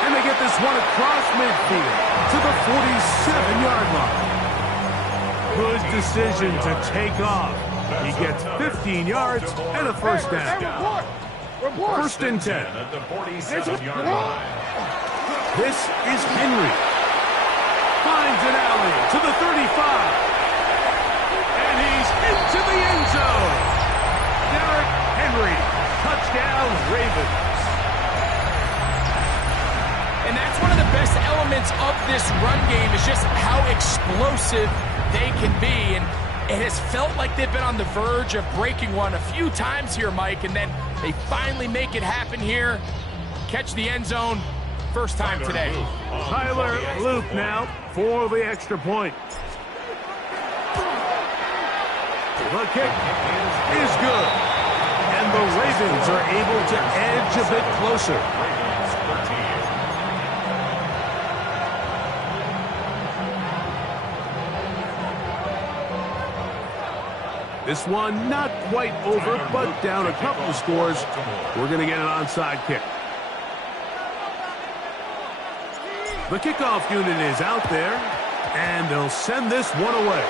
And they get this one across midfield to the 47-yard line. Good decision to take off. He gets 15 yards and a 1st down. 1st and 10. At the 47-yard line. This is Henry. Finds an alley to the 35. And he's into the end zone. Derrick Henry. Touchdown, Ravens. And that's one of the best elements of this run game is just how explosive they can be. And it has felt like they've been on the verge of breaking one a few times here, Mike, and then they finally make it happen here. Catch the end zone. First time today. Tyler Loop now for the extra point. The kick is good. And the Ravens are able to edge a bit closer. Ravens 13. This one not quite over, but down a couple of scores. We're going to get an onside kick. The kickoff unit is out there, and they'll send this one away.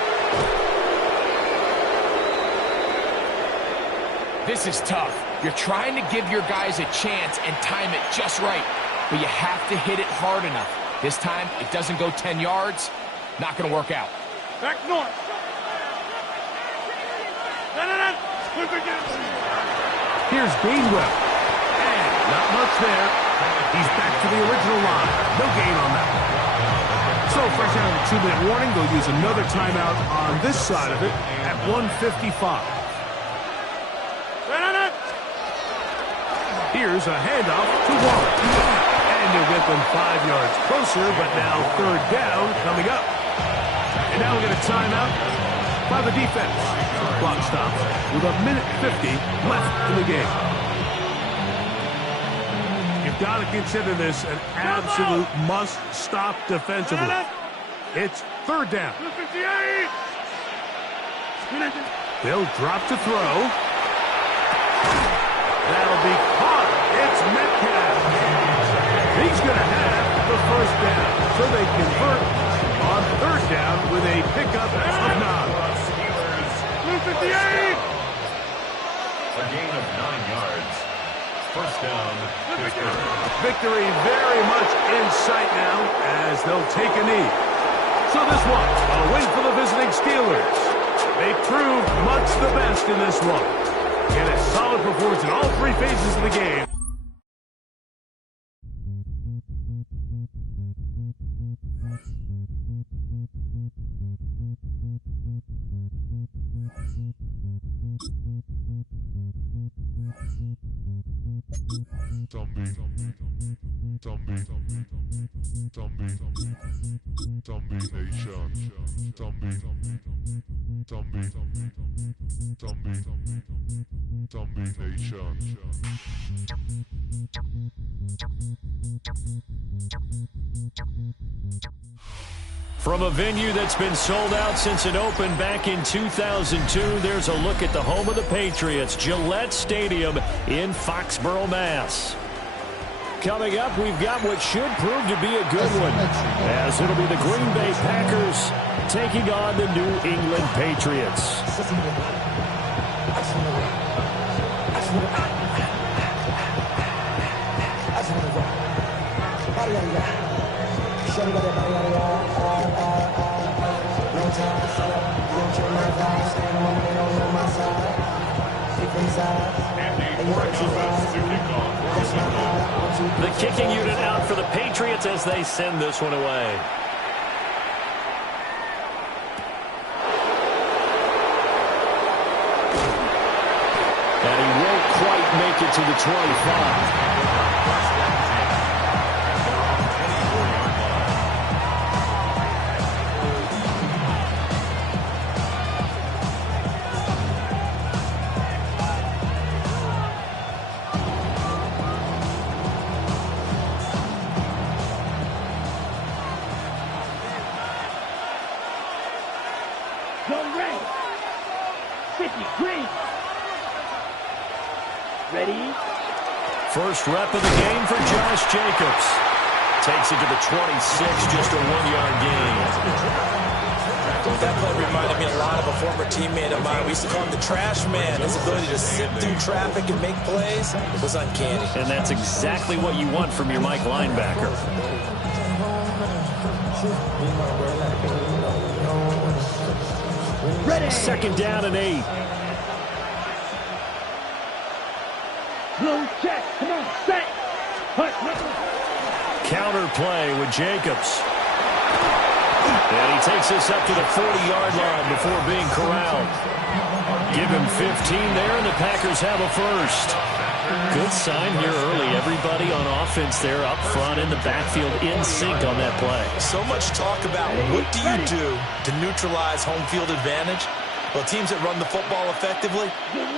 This is tough. You're trying to give your guys a chance and time it just right, but you have to hit it hard enough. This time, it doesn't go 10 yards. Not going to work out. Back north. Here's Gainwell. And not much there. He's back to the original line. No gain on that. So fresh out of the 2-minute warning, they'll use another timeout on this side of it at 1:55. Here's a handoff to Waller. And he'll get them 5 yards closer, but now third down coming up. And now we'll get a timeout by the defense. Clock stops with 1:50 left in the game. You've got to consider this an absolute must-stop defensively. It's third down. They'll drop to throw. That'll be caught. It's Metcalf. He's going to have the first down. So they convert on third down with a pickup of 9. 58! A gain of 9 yards. First down, Pittsburgh. Victory very much in sight now as they'll take a knee. So this one, a win for the visiting Steelers. They proved much the best in this one. Get a solid performance in all 3 phases of the game. Zombie Nation. From a venue that's been sold out since it opened back in 2002, there's a look at the home of the Patriots, Gillette Stadium in Foxborough, Mass. Coming up, we've got what should prove to be a good one, as it'll be the Green Bay Packers taking on the New England Patriots. The kicking unit out for the Patriots as they send this one away. And he won't quite make it to the 25. First rep of the game for Josh Jacobs. Takes it to the 26, just a 1-yard gain. That play reminded me a lot of a former teammate of mine. We used to call him the trash man. His ability to sit through traffic and make plays was uncanny. And that's exactly what you want from your Mike linebacker. Ready. Second down and 8. Blue check. Come on, set. Counter play with Jacobs. And he takes this up to the 40-yard line before being corralled. Give him 15 there, and the Packers have a first. Good sign here early. Everybody on offense there up front in the backfield in sync on that play. So much talk about what do you do to neutralize home field advantage? Well, teams that run the football effectively,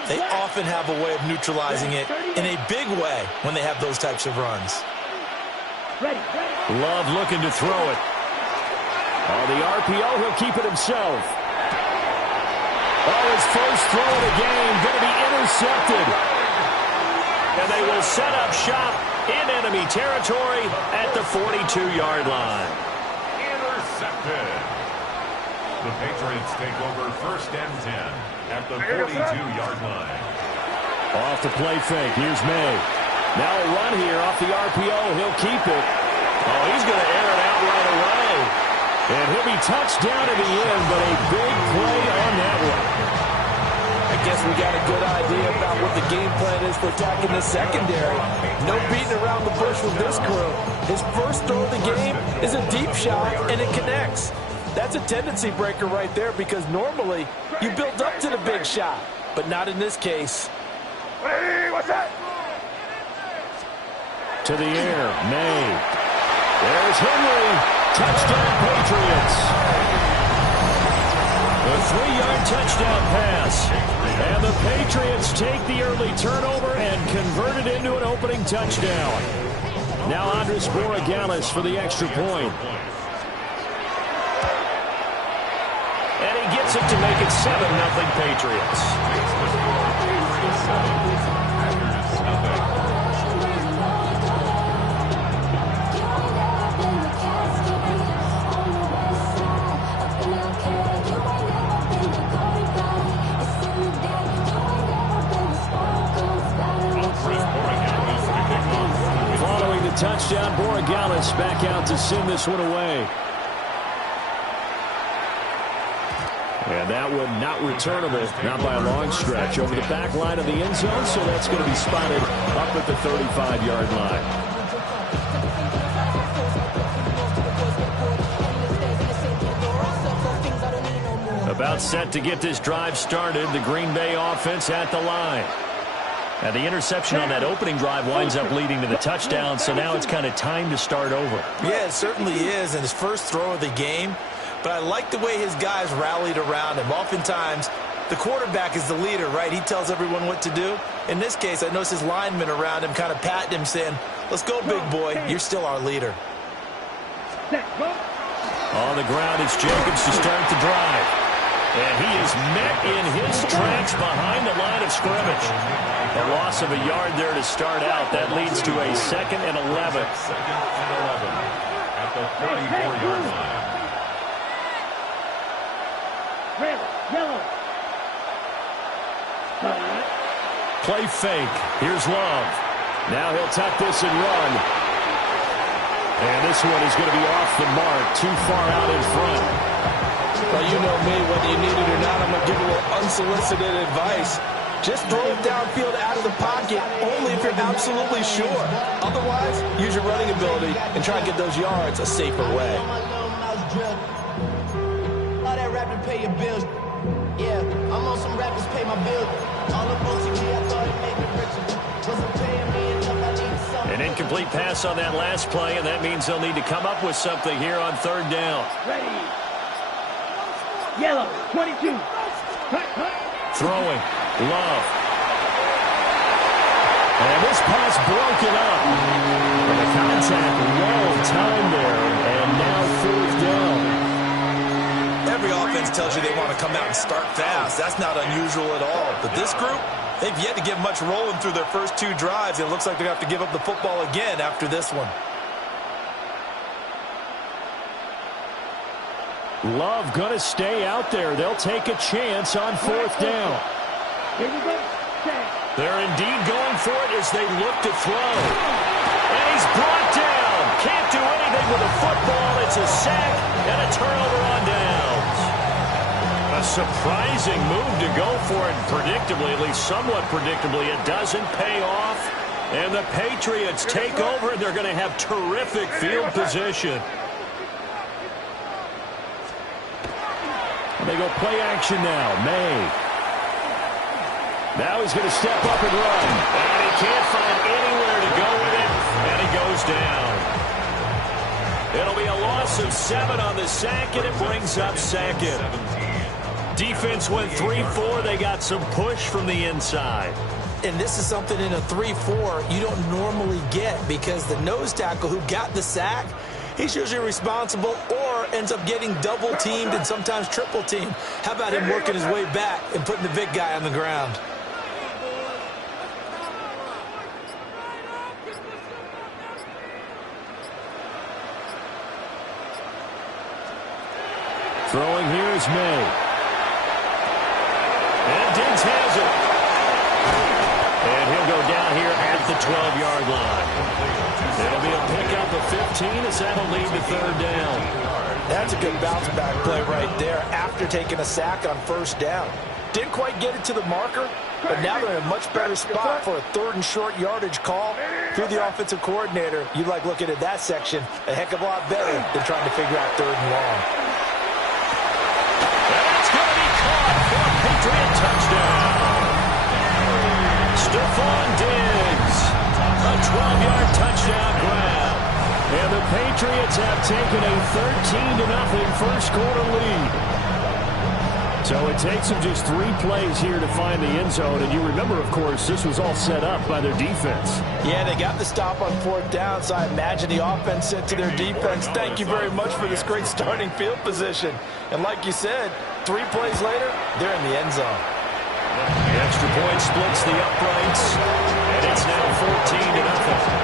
they often have a way of neutralizing it in a big way when they have those types of runs. Love looking to throw it. On the RPO, he'll keep it himself. Oh, his first throw of the game going to be intercepted. And they will set up shop in enemy territory at the 42-yard line. Intercepted. The Patriots take over first and 10 at the 42-yard line. Off the play fake. Here's May. Now a run here off the RPO. He'll keep it. Oh, he's going to air it out right away. And he'll be touched down in the end, but a big play on that one. I guess we got a good idea about what the game plan is for attacking the secondary. No beating around the bush with this crew. His first throw of the game is a deep shot, and it connects. That's a tendency breaker right there because normally you build up to the big shot, but not in this case. Hey, what's that? To the air, May. There's Henry. Touchdown, Patriots. A 3-yard touchdown pass. And the Patriots take the early turnover and convert it into an opening touchdown. Now Andres Borregales for the extra point. And he gets it to make it 7-0 Patriots. Following the touchdown, Borregales back out to send this one away. And that one not returnable, not by a long stretch, over the back line of the end zone, so that's going to be spotted up at the 35-yard line. About set to get this drive started, the Green Bay offense at the line. And the interception on that opening drive winds up leading to the touchdown, so now it's kind of time to start over. Yeah, it certainly is, and his first throw of the game. But I like the way his guys rallied around him. Oftentimes, the quarterback is the leader, right? He tells everyone what to do. In this case, I noticed his linemen around him kind of patting him, saying, let's go, big boy. You're still our leader. On the ground, it's Jacobs to start the drive. And he is met in his tracks behind the line of scrimmage. A loss of a yard there to start out. That leads to a 2nd and 11. Second and 11 at the 34-yard line. Yellow. Play fake. Here's Love. Now he'll tuck this and run. And this one is going to be off the mark, too far out in front. Well, you know me, whether you need it or not, I'm going to give a little unsolicited advice. Just throw it downfield out of the pocket, only if you're absolutely sure. Otherwise, use your running ability and try and get those yards a safer way. All that rapping pay your bills. Yeah, I'm on some rappers pay my bills. All up on TV, I thought it made me richer. Wasn't paying me enough, I needed something. An incomplete pass on that last play, and that means they'll need to come up with something here on 3rd down. Ready. Yellow, 22. Throwing. Love. And this pass broken up. And the contact long time there, and now 4th down. Every offense tells you they want to come out and start fast. That's not unusual at all. But this group, they've yet to get much rolling through their first 2 drives. It looks like they're going to have to give up the football again after this one. Love going to stay out there. They'll take a chance on 4th down. Here we go. They're indeed going for it as they look to throw. And he's brought down. Can't do anything with a football. It's a sack and a turnover on downs. A surprising move to go for it. Predictably, at least somewhat predictably, it doesn't pay off. And the Patriots take over, and they're going to have terrific field position. And they go play action now. May. Now he's going to step up and run. And he can't find anywhere to go with it. And he goes down. It'll be a loss of 7 on the sack, and it brings up 2nd. Defense went 3-4. They got some push from the inside. And this is something in a 3-4 you don't normally get because the nose tackle who got the sack, he's usually responsible or ends up getting double-teamed and sometimes triple-teamed. How about him working his way back and putting the big guy on the ground? Throwing here is May. And Diggs has it. And he'll go down here at the 12-yard line. It'll be a pickup of 15 as that'll lead to 3rd down. That's a good bounce-back play right there after taking a sack on 1st down. Didn't quite get it to the marker, but now they're in a much better spot for a 3rd and short yardage call. Through the offensive coordinator, you like looking at that section a heck of a lot better than trying to figure out 3rd and long. And it's going to be caught for a Patriot touchdown. Stephon Diggs, a 12-yard touchdown grab. And the Patriots have taken a 13-0 first-quarter lead. So it takes them just 3 plays here to find the end zone. And you remember, of course, this was all set up by their defense. Yeah, they got the stop on 4th down, so I imagine the offense said to their defense, thank you very much for this great starting field position. And like you said, 3 plays later, they're in the end zone. The extra point splits the uprights, and it's now 14-0.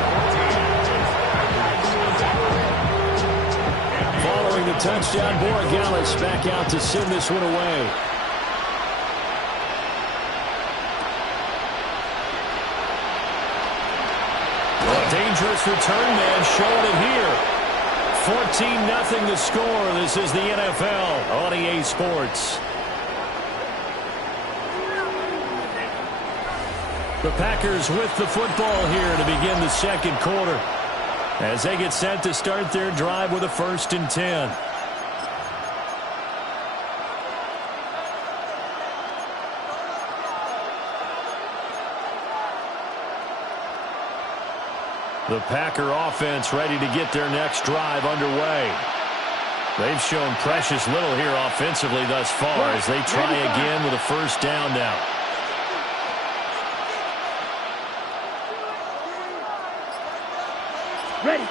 Following the touchdown, Borregales back out to send this one away. A dangerous return man showing it here. 14-0 the score. This is the NFL on EA Sports. The Packers with the football here to begin the second quarter, as they get set to start their drive with a 1st and 10. The Packer offense ready to get their next drive underway. They've shown precious little here offensively thus far as they try again with a 1st down now. Ready.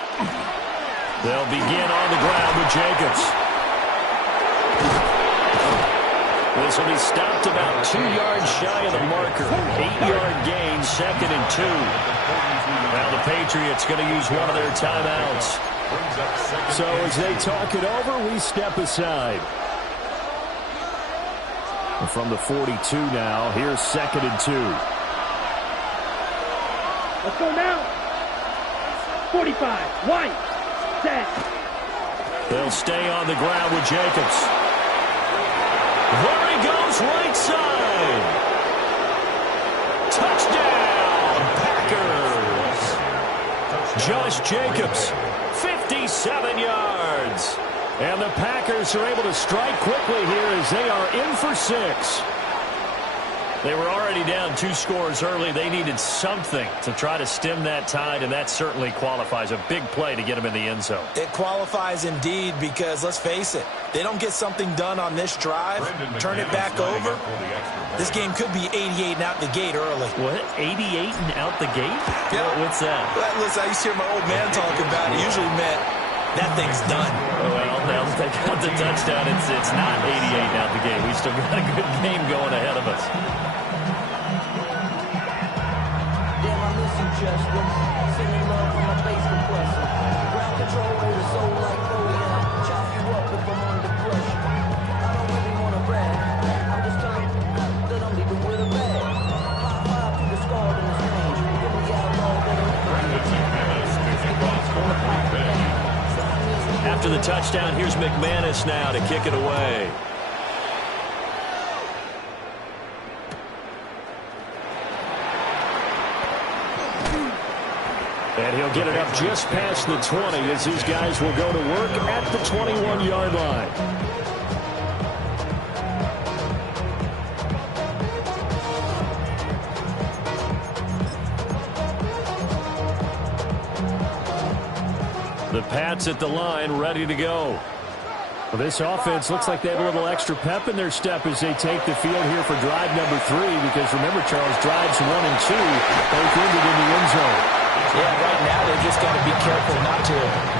They'll begin on the ground with Jacobs. This will be stopped about 2 yards shy of the marker. 8-yard gain, 2nd and 2. Now the Patriots going to use one of their timeouts. So as they talk it over, we step aside. And from the 42 now, here's 2nd and 2. Let's go now. 45. White. Set. They'll stay on the ground with Jacobs. There he goes, right side. Touchdown, Packers. Josh Jacobs, 57 yards. And the Packers are able to strike quickly here as they are in for 6. They were already down 2 scores early. They needed something to try to stem that tide, and that certainly qualifies. A big play to get them in the end zone. It qualifies indeed because, let's face it, they don't get something done on this drive, turn it back over. This game could be 88 and out the gate early. What? 88 and out the gate? Yeah. What's that? Well, listen, I used to hear my old man talking about it. Usually meant that thing's done. Well, now that they got the touchdown, it's not 88 and out the gate. We still got a good game going ahead of us. Sending love from my face compressor. Ground control with a soul like Koya. Chop you up if I'm under pressure. I don't really want to brag. I'm just telling you that I'm leaving with a bag. High five to the scar in this range. Give me outlaw that After the touchdown, here's McManus now to kick it away. And he'll get it up just past the 20 as these guys will go to work at the 21-yard line. The Pats at the line ready to go. Well, this offense looks like they have a little extra pep in their step as they take the field here for drive number 3 because remember, Charles, drives 1 and 2 both ended in the end zone. Yeah, right now they've just got to be careful not to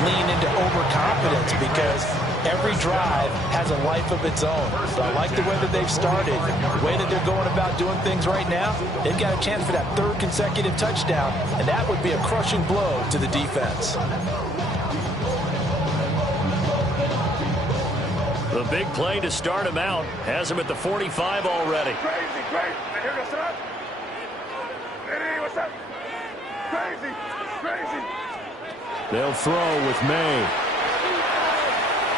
lean into overconfidence because every drive has a life of its own. So I like the way that they've started, the way that they're going about doing things right now. They've got a chance for that 3rd consecutive touchdown, and that would be a crushing blow to the defense. The big play to start him out has him at the 45 already. Crazy, crazy. Here goes up. Hey, what's up? Crazy, crazy. They'll throw with May.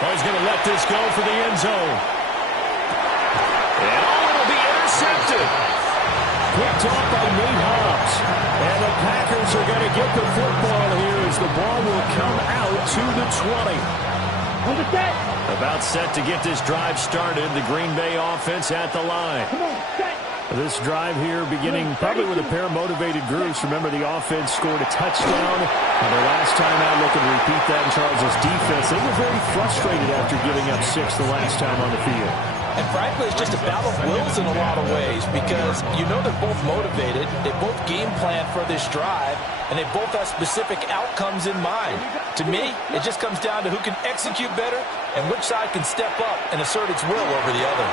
Oh, he's going to let this go for the end zone. And oh, it'll be intercepted. picked off by Nate Hobbs. And the Packers are going to get the football here as the ball will come out to the 20. About set to get this drive started. The Green Bay offense at the line. This drive here beginning probably with a pair of motivated groups. Remember, the offense scored a touchdown on their last time out. Looking to repeat that in Charles' defense. They were very frustrated after giving up 6 the last time on the field. And frankly, it's just a battle of wills in a lot of ways because you know they're both motivated. They both game plan for this drive, and they both have specific outcomes in mind. To me, it just comes down to who can execute better and which side can step up and assert its will over the other.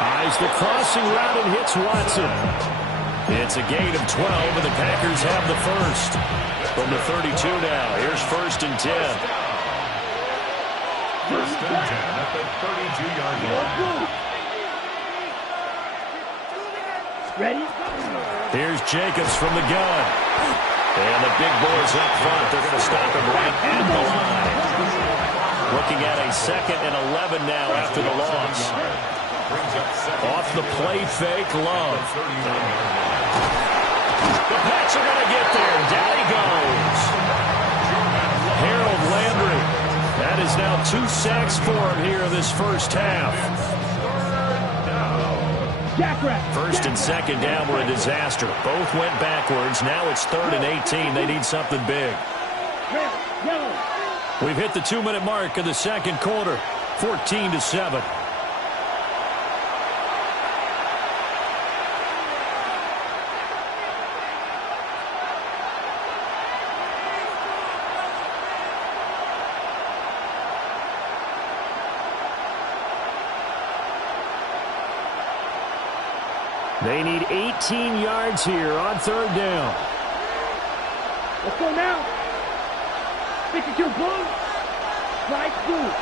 Eyes the crossing route and hits Watson. It's a gain of 12, and the Packers have the first. From the 32 now, here's 1st and 10. 1st and 10 at the 32-yard line. Ready? Here's Jacobs from the gun. And the big boys up front. They're going to stop him right at the line. Looking at a 2nd and 11 now after the loss. Off the play fake, Love. The Pats are going to get there. Down he goes. Harold Landry. That is now 2 sacks for him here in this first half. 1st and 2nd down were a disaster. Both went backwards. Now it's 3rd and 18. They need something big. We've hit the 2-minute mark of the 2nd quarter. 14-7. They need 18 yards here on 3rd down. Let's go now. 52 blue. Right through.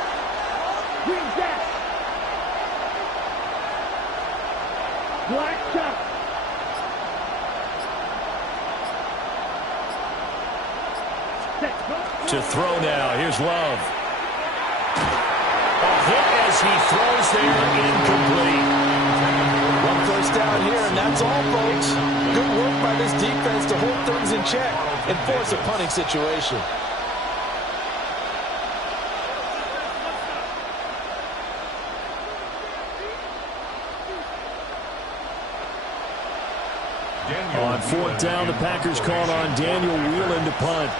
Green jack. Black chop. To throw now. Here's Love. A hit as he throws there. Incomplete. 1 first down here, and that's all, folks. Good work by this defense to hold things in check and force a punting situation. On 4th down, the Packers called on Daniel Whelan to punt.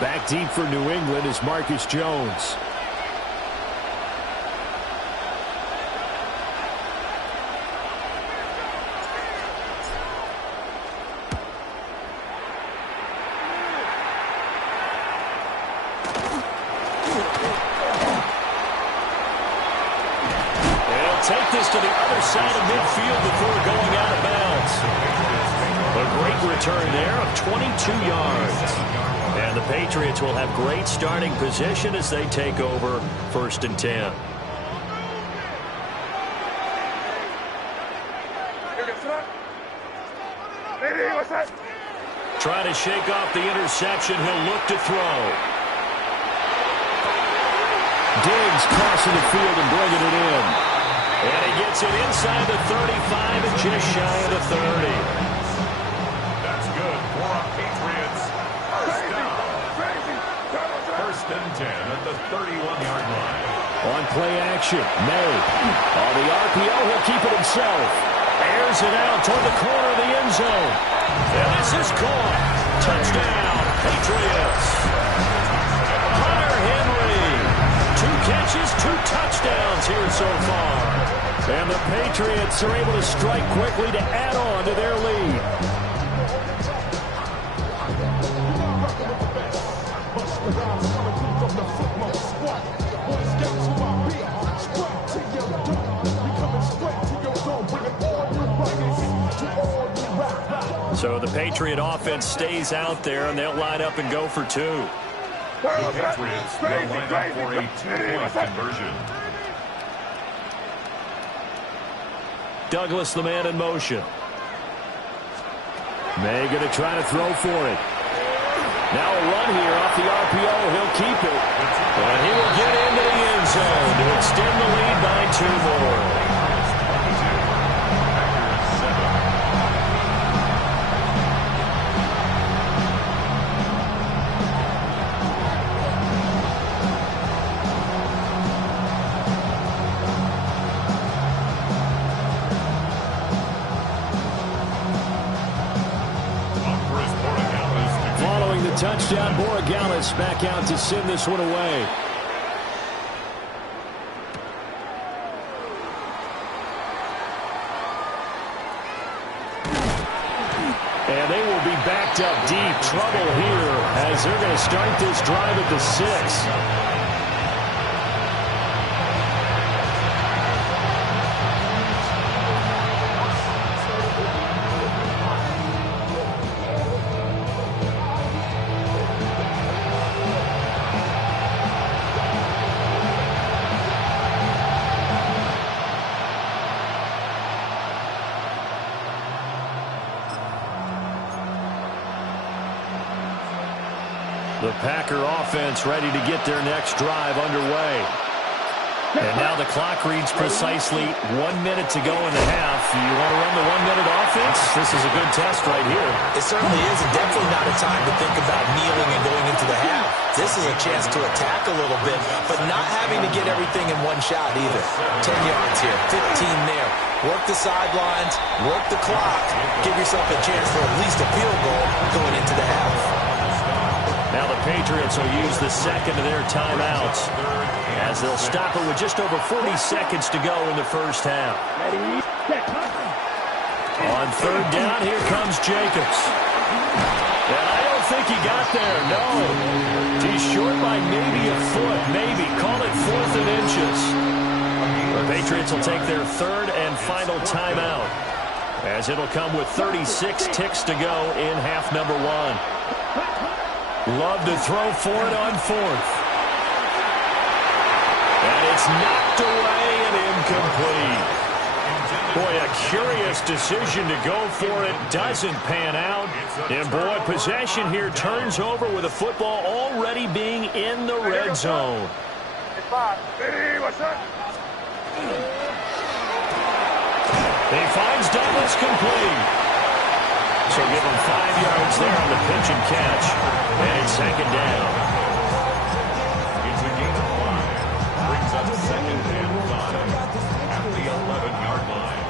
Back deep for New England is Marcus Jones. Take this to the other side of midfield before going out of bounds. A great return there of 22 yards. And the Patriots will have great starting position as they take over 1st and 10. Trying to shake off the interception. He'll look to throw. Diggs crossing the field and bringing it in. And he gets it inside the 35 and just shy of the 30. That's good for our Patriots. First down. 1st and 10 at the 31-yard line. On play action, May. On the RPO, he'll keep it himself. Airs it out toward the corner of the end zone. And this is caught. Touchdown, Patriots. Hunter Henry. 2 catches, 2 touchdowns here so far. And the Patriots are able to strike quickly to add on to their lead. So the Patriot offense stays out there, and they'll line up and go for 2. The Patriots will line up for a 2-point conversion. Douglas, the man in motion. May going to try to throw for it. Now a run here off the RPO. He'll keep it. And he will get into the end zone to extend the lead by 2 more. touchdown. Borregales back out to send this one away. And they will be backed up deep. Trouble here as they're going to start this drive at the 6. The Packer offense ready to get their next drive underway. And now the clock reads precisely 1 minute to go in the half. You want to run the 1 minute offense? This is a good test right here. It certainly is, and definitely not a time to think about kneeling and going into the half. This is a chance to attack a little bit, but not having to get everything in one shot either. 10 yards here, 15 there. Work the sidelines, work the clock. Give yourself a chance for at least a field goal going into the half. Now the Patriots will use the second of their timeouts as they'll stop it with just over 40 seconds to go in the first half. On third down, here comes Jacobs. And I don't think he got there, no. He's short by maybe a foot, maybe. Call it 4th and inches. The Patriots will take their third and final timeout as it'll come with 36 ticks to go in half number 1. Love to throw for it on 4th. And it's knocked away and incomplete. Boy, a curious decision to go for it. Doesn't pan out. And boy, possession here turns over with the football already being in the red zone. He finds Douglas complete. So give him 5 yards there on the pitch and catch. And it's second down. It's a gain of 5. Brings up second and 5 at the 11-yard line.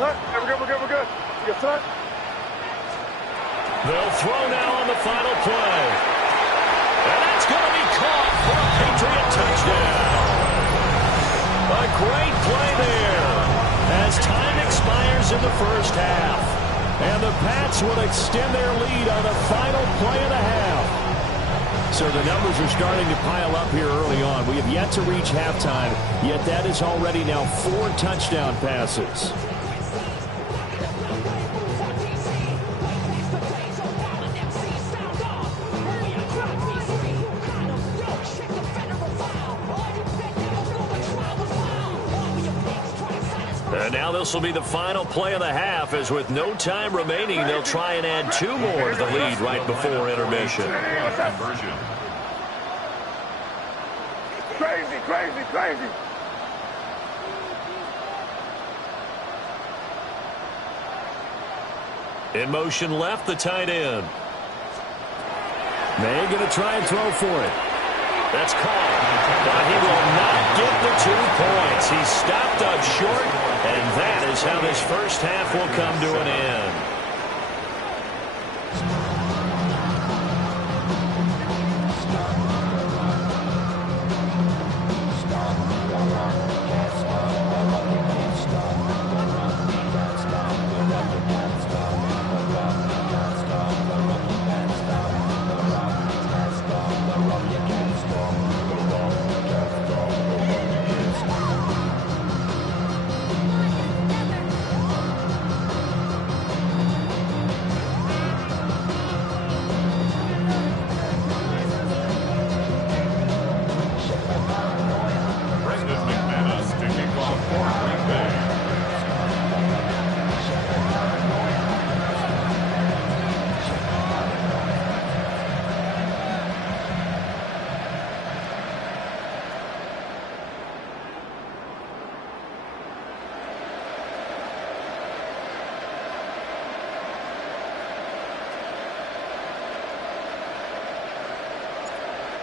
We're good. Yes, sir. They'll throw now on the final play. And that's going to be caught for a Patriot touchdown. A great play there as time expires in the first half. And the Pats will extend their lead on the final play of the half. So the numbers are starting to pile up here early on. We have yet to reach halftime, yet that is already now 4 touchdown passes. And now this will be the final play of the half, as with no time remaining, they'll try and add 2 more to the lead right before intermission. Conversion. Crazy. In motion left, the tight end. May going to try and throw for it. That's caught, but he will not get the 2 points. He's stopped up short, and that is how this first half will come to an end.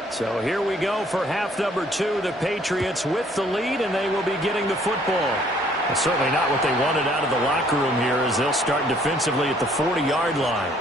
So here we go for half number 2. The Patriots with the lead, and they will be getting the football. That's certainly not what they wanted out of the locker room here, as they'll start defensively at the 40-yard line.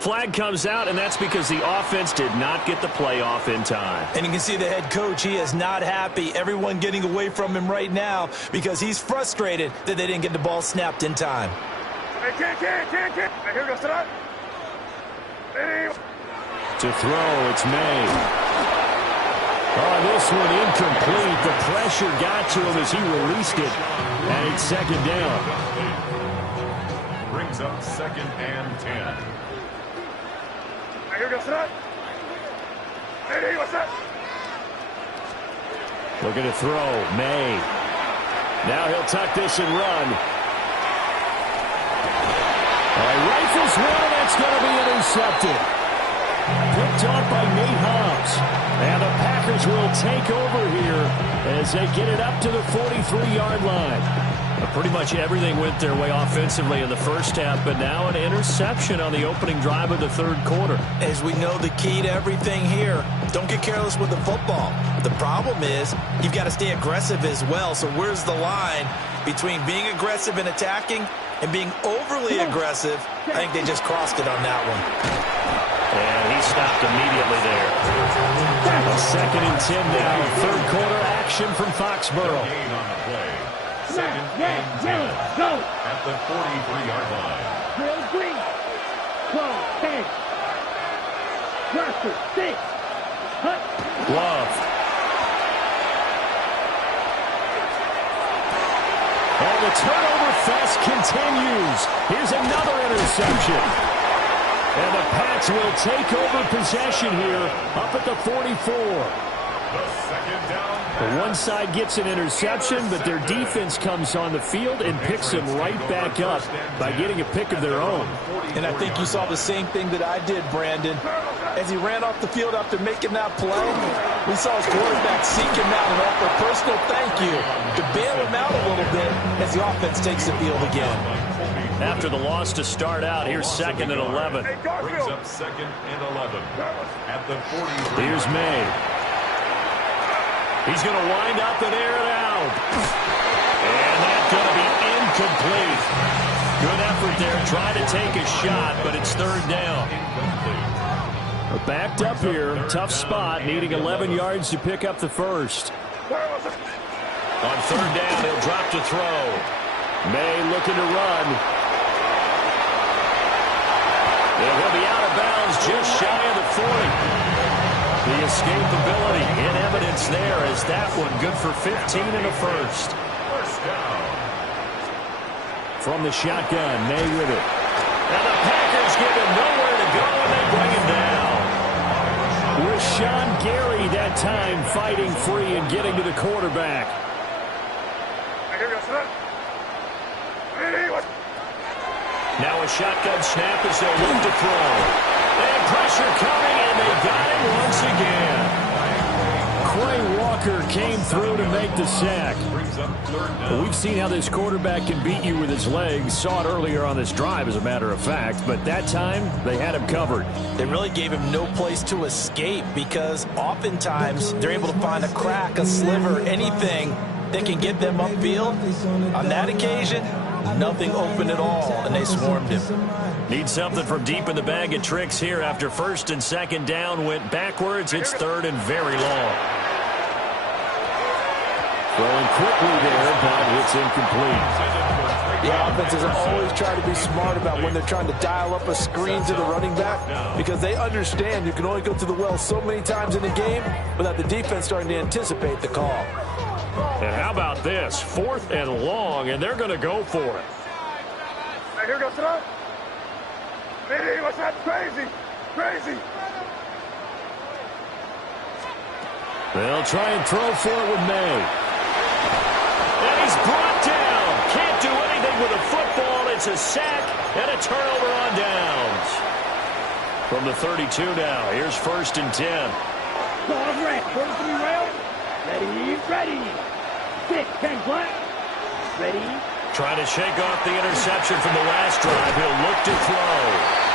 Flag comes out, and that's because the offense did not get the play off in time. And you can see the head coach, he is not happy. Everyone getting away from him right now because he's frustrated that they didn't get the ball snapped in time. Hey, can't. Hey, here goes to To throw, it's May. Oh, this one incomplete. The pressure got to him as he released it, and it's second down. Brings up 2nd and 10. Here goes to Hey, what's that? Looking to throw, May. Now he'll tuck this and run. All right, rifles one, that's going to be intercepted. Picked off by Nate Hobbs. And the Packers will take over here as they get it up to the 43-yard line. Pretty much everything went their way offensively in the first half, but now an interception on the opening drive of the third quarter. As we know, the key to everything here, don't get careless with the football. The problem is you've got to stay aggressive as well. So where's the line between being aggressive and attacking and being overly aggressive? I think they just crossed it on that one. And he stopped immediately there. 2nd and 10 now. Third quarter action from Foxborough. Gain on the play. 2nd and 10. Go. At the 43-yard line. Drill green. 12, 10. Roster, 6. Hut. Love. And the turnover fest continues. Here's another interception. And the Pats will take over possession here up at the 44. The 2nd down. The one side gets an interception, but their defense comes on the field and picks them right back up by getting a pick of their own. And I think you saw the same thing that I did, Brandon. As he ran off the field after making that play, we saw his quarterback seek him out and offer a personal thank you to bail him out a little bit as the offense takes the field again. After the loss to start out, here's 2nd and 11. Brings up 2nd and 11. At the 43. Here's May. He's going to wind up and air it out. And that's going to be incomplete. Good effort there, trying to take a shot, but it's third down. We're backed up here, tough spot, needing 11 yards to pick up the first. On third down, he'll drop to throw. May looking to run. And he'll be out of bounds just shy of the 40. The escapability in evidence there as that one good for 15 and a first. First down. From the shotgun, May with it. And the Packers give him nowhere to go, and they bring him down. With Sean Gary that time fighting free and getting to the quarterback. Now a shotgun snap as they'll look to throw. And pressure coming, and they got him once again. Quay Walker came through to make the sack. Well, we've seen how this quarterback can beat you with his legs. Saw it earlier on this drive, as a matter of fact. But that time, they had him covered. They really gave him no place to escape because oftentimes they're able to find a crack, a sliver, anything that can get them upfield. On that occasion, nothing open at all, and they swarmed him. Need something from deep in the bag of tricks here after 1st and 2nd down went backwards. It's 3rd and very long. Throwing quickly there, but it's incomplete. Yeah, offenses always try to be smart about when they're trying to dial up a screen to the running back because they understand you can only go to the well so many times in the game without the defense starting to anticipate the call. And how about this? 4th and long, and they're going to go for it. Hey, here goes to Hey, what's that? Crazy. They'll try and throw for it with May. And he's brought down. Can't do anything with a football. It's a sack and a turnover on downs. From the 32 now, here's 1st and 10. Ball red. 43 rail. Ready. 6, 10 black. Ready. Trying to shake off the interception from the last drive. He'll look to throw.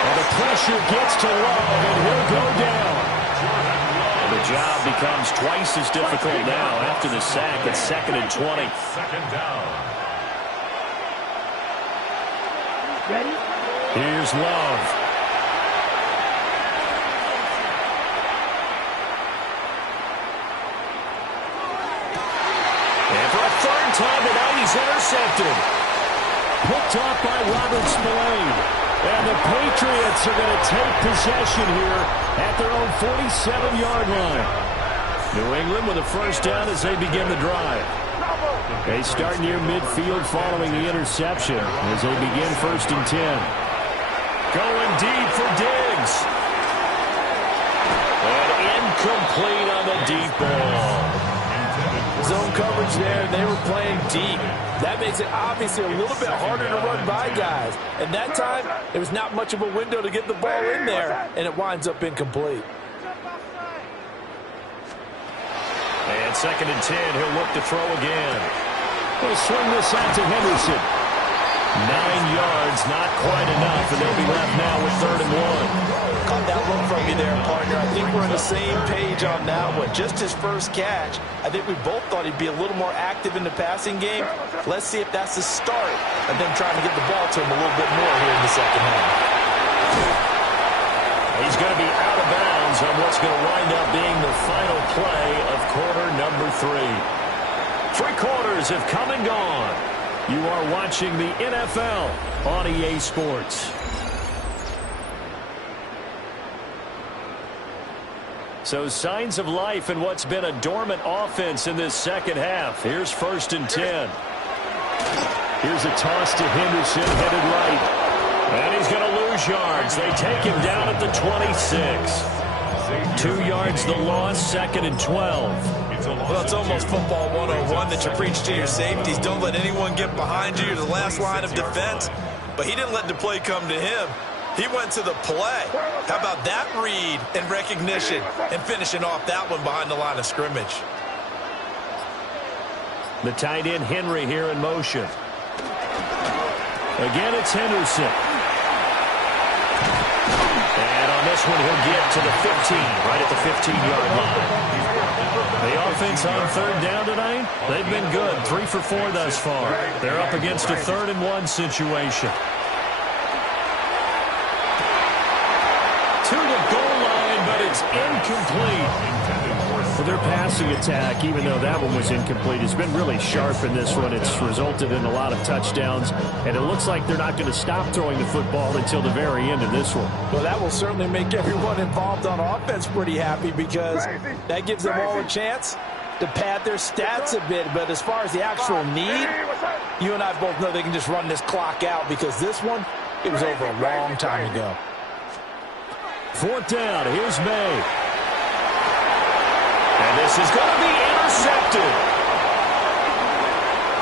And the pressure gets to Love, and he'll go down. And the job becomes twice as difficult now after the sack. It's 2nd and 20. 2nd down. Ready. Here's Love. is intercepted. Picked off by Robert Spillane. And the Patriots are going to take possession here at their own 47-yard line. New England with a first down as they begin the drive. They start near midfield following the interception as they begin 1st and 10. Going deep for Diggs. And incomplete on the deep ball. Zone coverage there, they were playing deep. That makes it obviously a little bit harder to run by guys. And that time, there was not much of a window to get the ball in there, and it winds up incomplete. And 2nd and 10, he'll look to throw again. He'll swing this out to Henderson. 9 yards, not quite enough, and they'll be left now with 3rd and 1. Caught that look from you there, partner. I think we're on the same page on that one. Just his first catch, I think we both thought he'd be a little more active in the passing game. Let's see if that's the start of them trying to get the ball to him a little bit more here in the second half. He's going to be out of bounds on what's going to wind up being the final play of quarter number 3. 3 quarters have come and gone. You are watching the NFL on EA Sports. So signs of life in what's been a dormant offense in this second half. Here's 1st and 10. Here's a toss to Henderson, headed right. And he's going to lose yards. They take him down at the 26. 2 yards the loss, 2nd and 12. Well, it's almost football 101 that you preach to your safeties. Don't let anyone get behind you. You're the last line of defense. But he didn't let the play come to him. He went to the play. How about that read and recognition and finishing off that one behind the line of scrimmage? The tight end Henry here in motion. Again, it's Henderson. And on this one, he'll get to the 15, right at the 15-yard line. The offense on 3rd down tonight, they've been good. 3 for 4 thus far. They're up against a 3rd and 1 situation. To the goal line, but it's incomplete. Well, their passing attack, even though that one was incomplete, has been really sharp in this one. It's resulted in a lot of touchdowns, and it looks like they're not going to stop throwing the football until the very end of this one. Well, that will certainly make everyone involved on offense pretty happy because that gives them all a chance to pad their stats a bit. But as far as the actual need, you and I both know they can just run this clock out because this one, it was over a long time ago. 4th down, here's May. And this is going to be intercepted.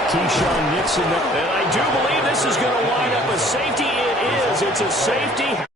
Keyshawn Nixon. And I do believe this is going to wind up a safety. It is. It's a safety.